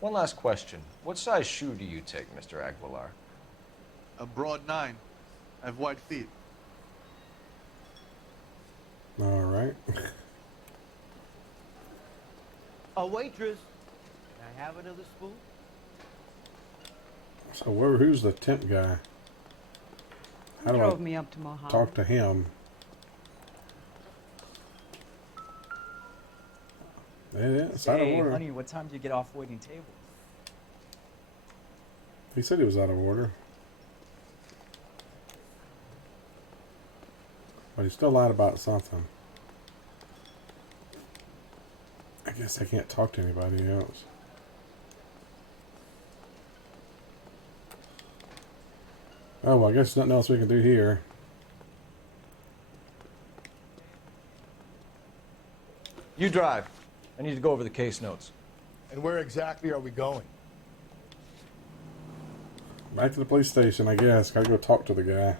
One last question. What size shoe do you take, Mr. Aguilar? A broad 9. I have wide feet. All right. A waitress. Can I have another spoon? So who's the temp guy? How do drove I me up to Mojave. talk to him? Yeah, it's out of Hey, order. honey, what time do you get off waiting tables? He said he was out of order. But he still lied about something. I guess I can't talk to anybody else. Oh, well, I guess nothing else we can do here. You drive. I need to go over the case notes. And where exactly are we going? Back to the police station, I guess. Gotta go talk to the guy.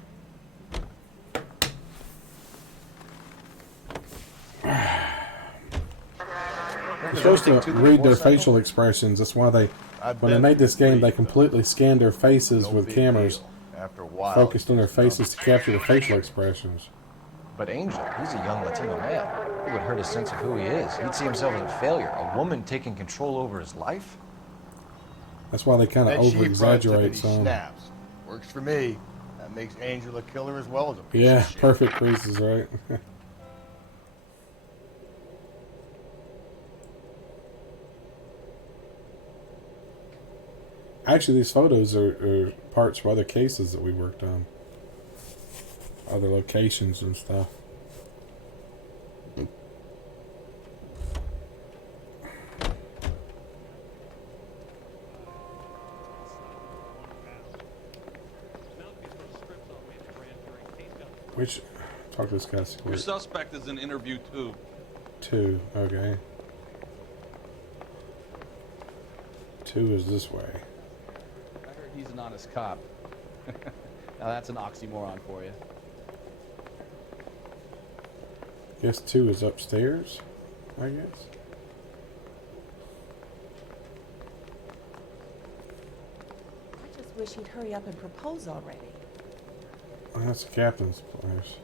You're supposed to read their facial expressions. That's why they, when they made this game, they completely scanned their faces with cameras, After a while, focused on their faces to capture the facial expressions. But Angel, he's a young Latino man. It would hurt his sense of who he is. He'd see himself as a failure. A woman taking control over his life? That's why they kind of over-exaggerate some. Snaps. Works for me. That makes Angel a killer as well as a piece Yeah, of shit. perfect creases, right? Actually, these photos are parts of other cases that we worked on. Other locations and stuff. Which, talk to this guy. Your suspect is in interview 2. 2, okay. 2 is this way. I heard he's an honest cop. Now that's an oxymoron for you. Guess 2 is upstairs, I guess. I just wish he'd hurry up and propose already. Oh, that's the captain's place.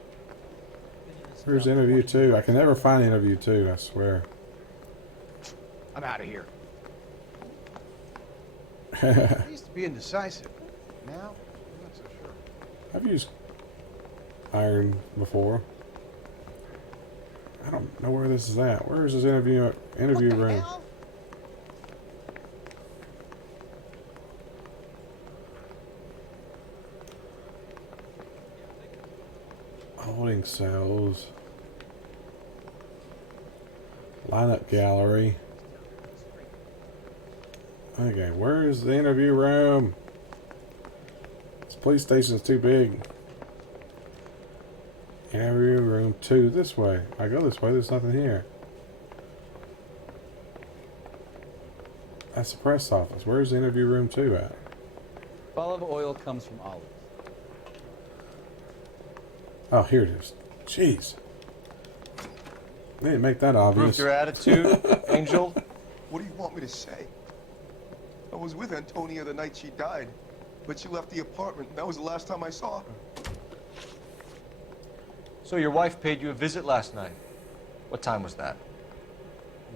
Where's interview 2? I can never find interview 2, I swear. I'm out of here. I've I used to be indecisive. Now, I'm not so sure. used iron before. I don't know where this is at. Where is this interview room? Hell? Holding cells. Lineup gallery. Okay, where is the interview room? This police station is too big. Interview room 2, this way. I go this way, there's nothing here. That's the press office. Where's the interview room 2 at? Olive oil comes from olives. Oh, here it is. Jeez. They didn't make that obvious. Prove your attitude, Angel. What do you want me to say? I was with Antonia the night she died, but she left the apartment. That was the last time I saw her. So your wife paid you a visit last night. What time was that?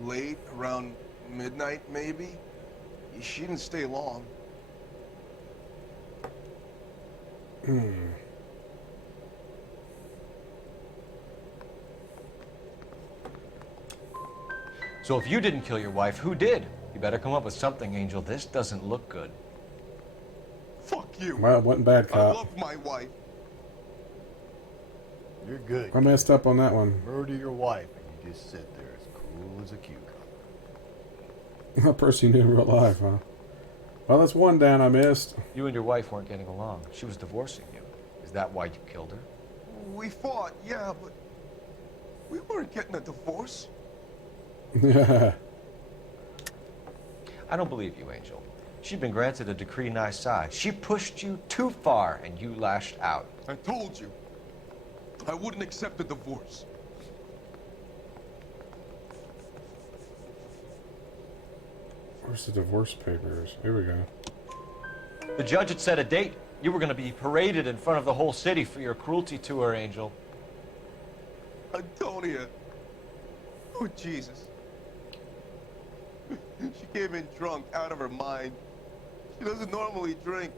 Late, around midnight, maybe. She didn't stay long. So if you didn't kill your wife, who did? You better come up with something, Angel. This doesn't look good. Fuck you. Well, it wasn't bad, I cop. love my wife. You're good. I messed up on that one. Murder your wife and you just sit there as cool as a cucumber. A person you knew in real life, huh? Well, that's one down I missed. You and your wife weren't getting along. She was divorcing you. Is that why you killed her? We fought, yeah, but we weren't getting a divorce. Yeah. I don't believe you, Angel. She'd been granted a decree nisi. She pushed you too far, and you lashed out. I told you. I wouldn't accept a divorce. Where's the divorce papers? Here we go. The judge had set a date. You were going to be paraded in front of the whole city for your cruelty to her, Angel. Antonia. Oh, Jesus. She came in drunk, out of her mind. She doesn't normally drink.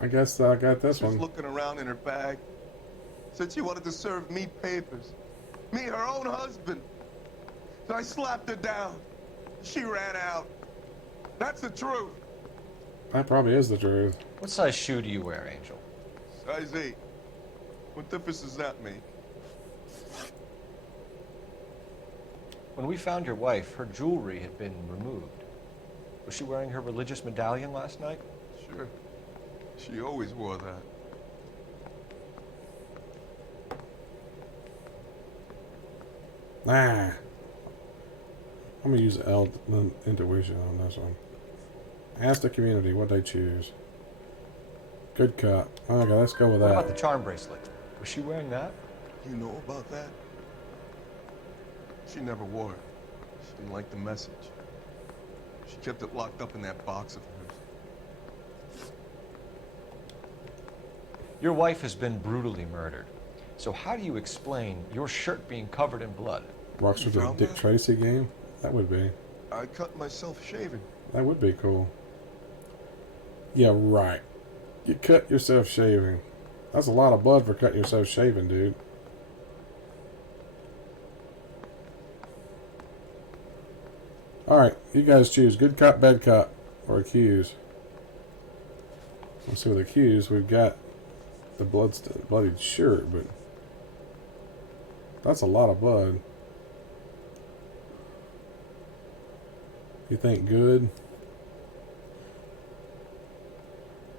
I guess I got this She was one. looking around in her bag. Said she wanted to serve me papers. Me, her own husband. So I slapped her down. She ran out. That's the truth. That probably is the truth. What size shoe do you wear, Angel? Size 8. What difference does that make? When we found your wife, her jewelry had been removed. Was she wearing her religious medallion last night? Sure. She always wore that. Nah. I'm gonna use intuition on this one. Ask the community what they choose. Good cut. Okay, let's go with What that. about the charm bracelet? Was she wearing that? You know about that? She never wore it. She didn't like the message. She kept it locked up in that box of hers. Your wife has been brutally murdered. So how do you explain your shirt being covered in blood? Rocks with a Dick Tracy game? That would be. I cut myself shaving. That would be cool. Yeah, right. You cut yourself shaving. That's a lot of blood for cutting yourself shaving, dude. Alright, you guys choose. Good cut, bad cut, or accused. Let's see with accused. We've got the bloodied shirt, but that's a lot of blood. You think good?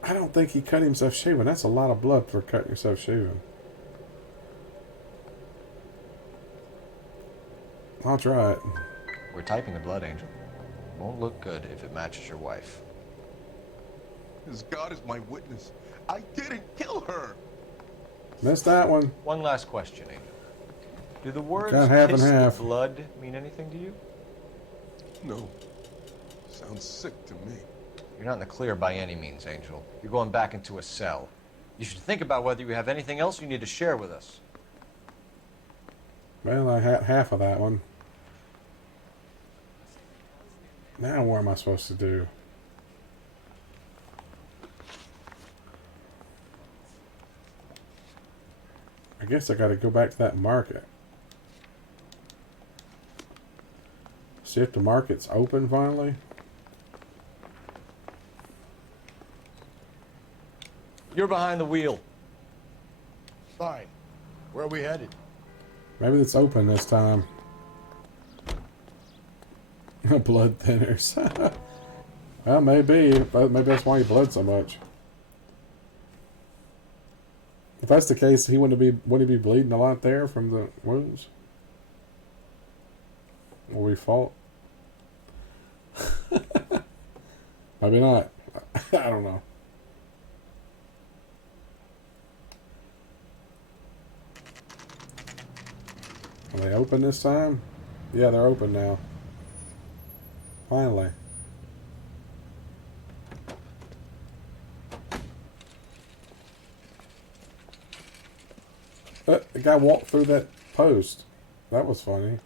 I don't think he cut himself shaving. That's a lot of blood for cutting yourself shaving. I'll try it. We're typing the blood, Angel. Won't look good if it matches your wife. As God is my witness, I didn't kill her. Missed that one. One last question, Angel. Do the words Got half "kiss and half." the blood" mean anything to you? No. Sounds sick to me. You're not in the clear by any means, Angel. You're going back into a cell. You should think about whether you have anything else you need to share with us. Well, I had half of that one. Now what am I supposed to do? I guess I got to go back to that market. See if the market's open finally. You're behind the wheel. Fine. Where are we headed? Maybe it's open this time. Blood thinners. Well, maybe. But maybe that's why he bled so much. If that's the case, wouldn't he be bleeding a lot there from the wounds? Or we fought? Maybe not. I don't know. Are they open this time? Yeah, they're open now. Finally. The guy walked through that post. That was funny.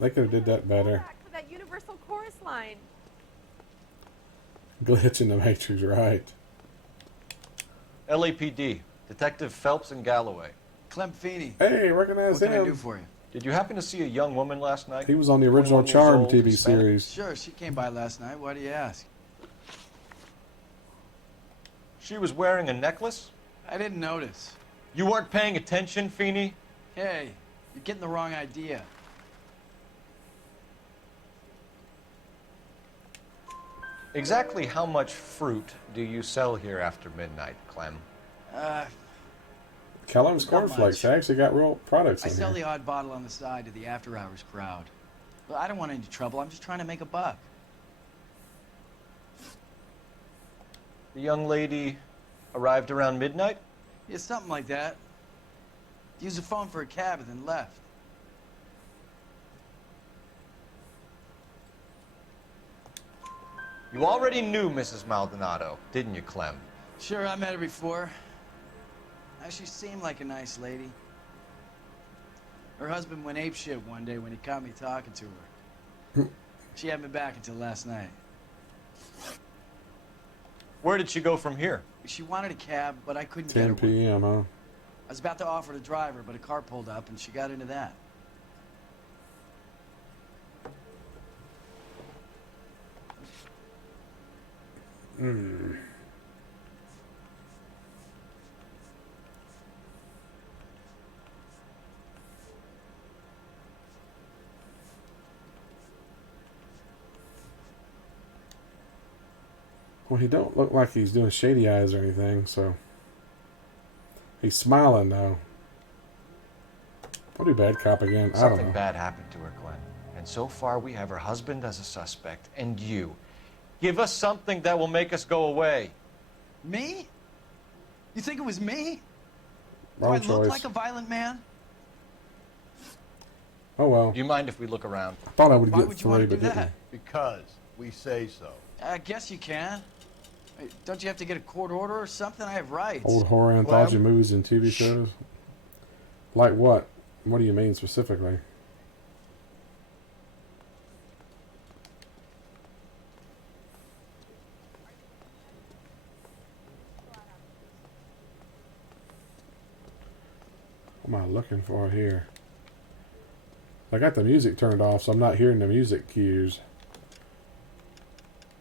They could have did that better. For that universal chorus line. Glitch in the Matrix, right. LAPD, Detective Phelps and Galloway. Clem Feeney. Hey, recognize What can I him. do for you? Did you happen to see a young woman last night? He was on the original 21 years Charm old, TV Hispanic? series. Sure, she came by last night. Why do you ask? She was wearing a necklace? I didn't notice. You weren't paying attention, Feeney? Hey, you're getting the wrong idea. Exactly how much fruit do you sell here after midnight, Clem? Kellogg's Cornflakes. They actually got real products I in sell here. the odd bottle on the side to the after-hours crowd. Well, I don't want any trouble. I'm just trying to make a buck. The young lady arrived around midnight? Yeah, something like that. Used the phone for a cab and then left. You already knew Mrs. Maldonado, didn't you, Clem? Sure, I met her before. She seemed like a nice lady. Her husband went apeshit one day when he caught me talking to her. She had me back until last night. Where did she go from here? She wanted a cab, but I couldn't get 10 her one. p.m., huh? I was about to offer to drive her, but a car pulled up and she got into that. Well, he don't look like he's doing shady eyes or anything, so... He's smiling, though. I'll do bad cop again. I don't know. Something bad happened to her, Glenn. And so far, we have her husband as a suspect, and you. Give us something that will make us go away. Me? You think it was me? Wrong Do I look choice. like a violent man? Oh, well. Do you mind if we look around? I thought I would Why get would you want 3, to do but didn't. that? Because we say so. I guess you can. Hey, don't you have to get a court order or something? I have rights. Old horror anthology movies and TV shows? Like what? What do you mean specifically? What am I looking for here? I got the music turned off, so I'm not hearing the music cues.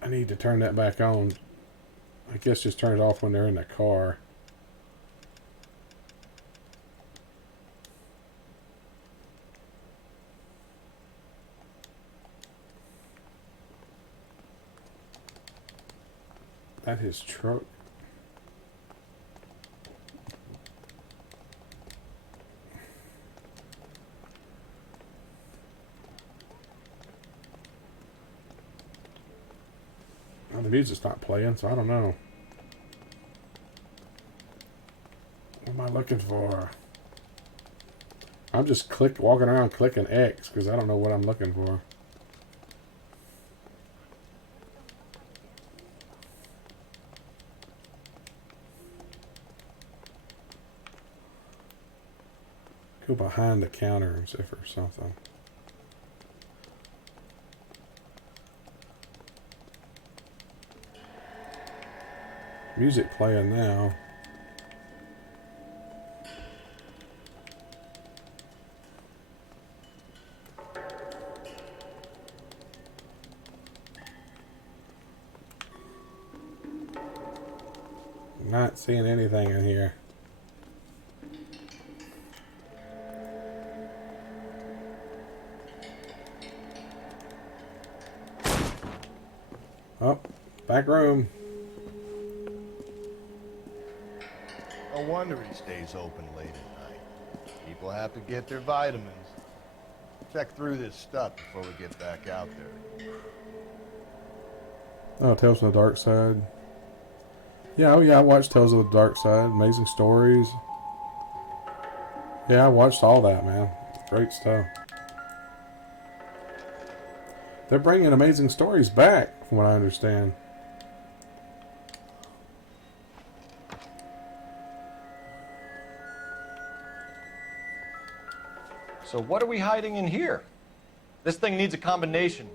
I need to turn that back on. I guess just turn it off when they're in the car. That his truck. Well, the music's not playing, so I don't know. What am I looking for? I'm just walking around clicking X because I don't know what I'm looking for. Go behind the counter and see for something. Music playing now. Not seeing anything in here. Oh, back room. No wonder he stays open late at night. People have to get their vitamins. Check through this stuff before we get back out there. Oh, Tales from the Dark Side. Yeah, oh yeah, I watched Tales of the Dark Side. Amazing Stories. Yeah, I watched all that, man. Great stuff. They're bringing Amazing Stories back, from what I understand. So what are we hiding in here? This thing needs a combination.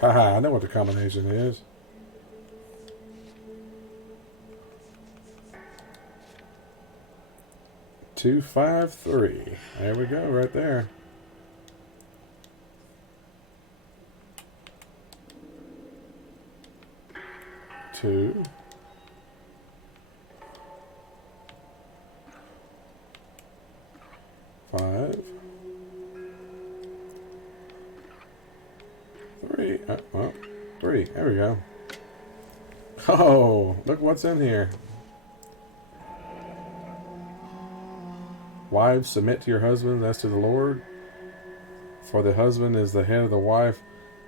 Haha, I know what the combination is. Two, 5, 3. There we go, right there. Two. Five. 3. Oh, 3. There we go. Oh, look what's in here. Wives, submit to your husbands as to the Lord. For the husband is the head of the wife,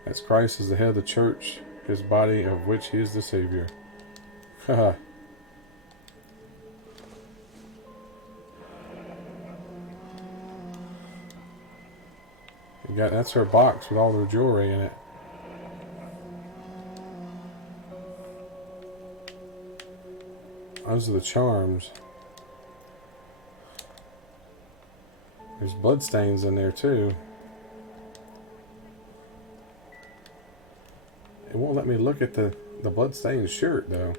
as Christ is the head of the church, his body, of which he is the Savior. Haha. That's her box with all her jewelry in it. Those are the charms. There's bloodstains in there too. It won't let me look at the bloodstained shirt though.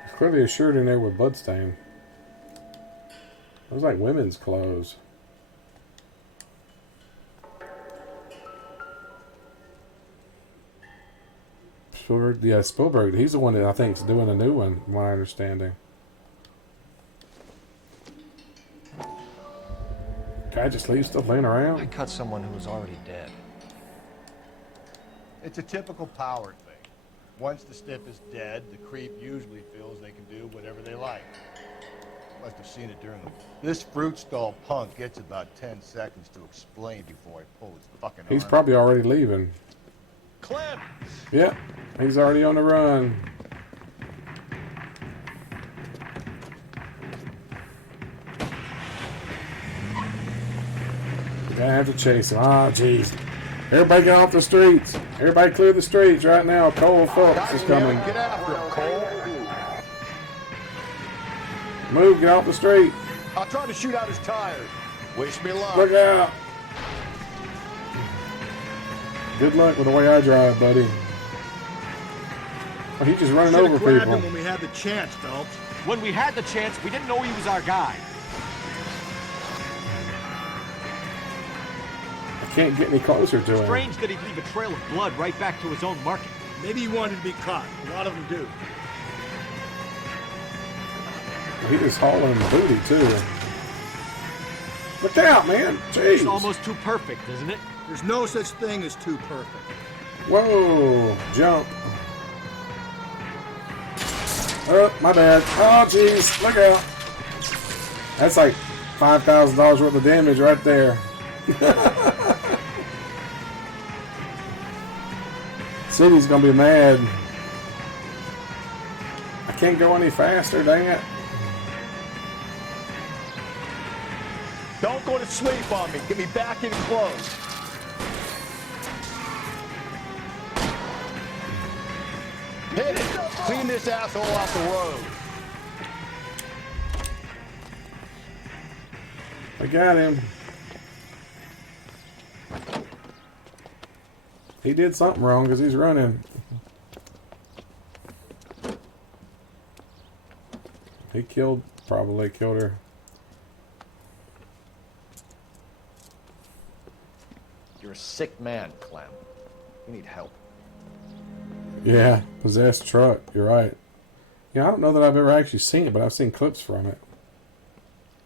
There's clearly a shirt in there with bloodstain. Those like women's clothes. Spielberg, yeah, Spielberg. He's the one that I think is doing a new one, from my understanding. Guy just leaves stuff laying around. I cut someone who was already dead. It's a typical power thing. Once the stiff is dead, the creep usually feels they can do whatever they like. Must have seen it during the... This fruit stall punk gets about 10 seconds to explain before I pull his fucking He's arm. probably already leaving. Clem! Yep, he's already on the run. Gonna have to chase him. Ah, jeez. Everybody get off the streets. Everybody clear the streets right now. Cole Phillips is coming. Get after him, Cole. Move, get off the street. I'll try to shoot out his tires. Wish me luck. Look out. Good luck with the way I drive, buddy. Oh, he's just running over Grabbed people. him when we had the chance, Phelps. When we had the chance, we didn't know he was our guy. I can't get any closer to him. Strange that he'd leave a trail of blood right back to his own market. Maybe he wanted to be caught. A lot of them do. He was hauling booty, too. Look out, man. Jeez. It's almost too perfect, isn't it? There's no such thing as too perfect. Whoa. Jump. Oh, my bad. Oh, jeez. Look out. That's like $5,000 worth of damage right there. City's gonna be mad. I can't go any faster, dang it. Don't go to sleep on me. Get me back in close. Hit it. Clean this asshole off the road. I got him. He did something wrong because he's running. He probably killed her. You're a sick man, Clem. You need help. Yeah, possessed truck. You're right. Yeah, I don't know that I've ever actually seen it, but I've seen clips from it.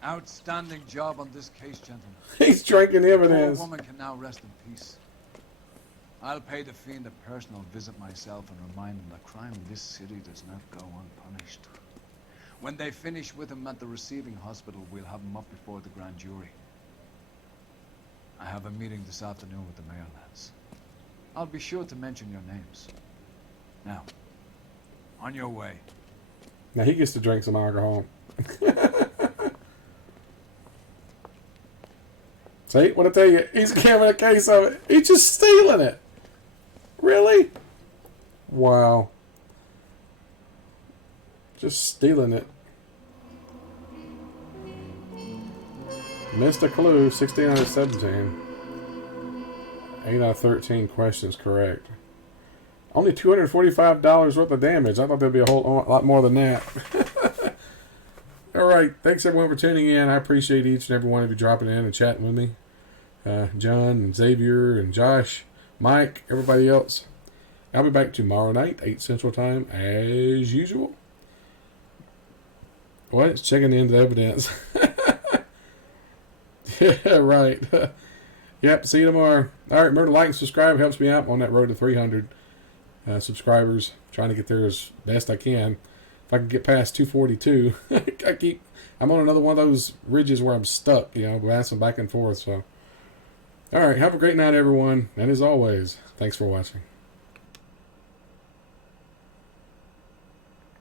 Outstanding job on this case, gentlemen. He's drinking The evidence. poor woman can now rest in peace. I'll pay the fiend a personal visit myself and remind him that crime in this city does not go unpunished. When they finish with him at the receiving hospital, we'll have him up before the grand jury. I have a meeting this afternoon with the mayor, lads. I'll be sure to mention your names. Now, on your way. Now he gets to drink some alcohol. See, what I tell you, he's carrying a case of it. He's just stealing it. Really? Wow. Just stealing it. Missed a clue, 16 out of 17. 8 out of 13 questions correct. Only $245 worth of damage. I thought there'd be a whole lot more than that. Alright, thanks everyone for tuning in. I appreciate each and every one of you dropping in and chatting with me. John and Xavier and Josh, Mike, everybody else. I'll be back tomorrow night, 8 Central Time, as usual. What? It's checking into the evidence. Yeah, right. Yep, see you tomorrow. Alright, remember to like and subscribe. It helps me out. I'm on that road to 300 subscribers. Trying to get there as best I can. If I can get past 242, I'm on another one of those ridges where I'm stuck, bouncing back and forth. So, alright, have a great night, everyone. And as always, thanks for watching.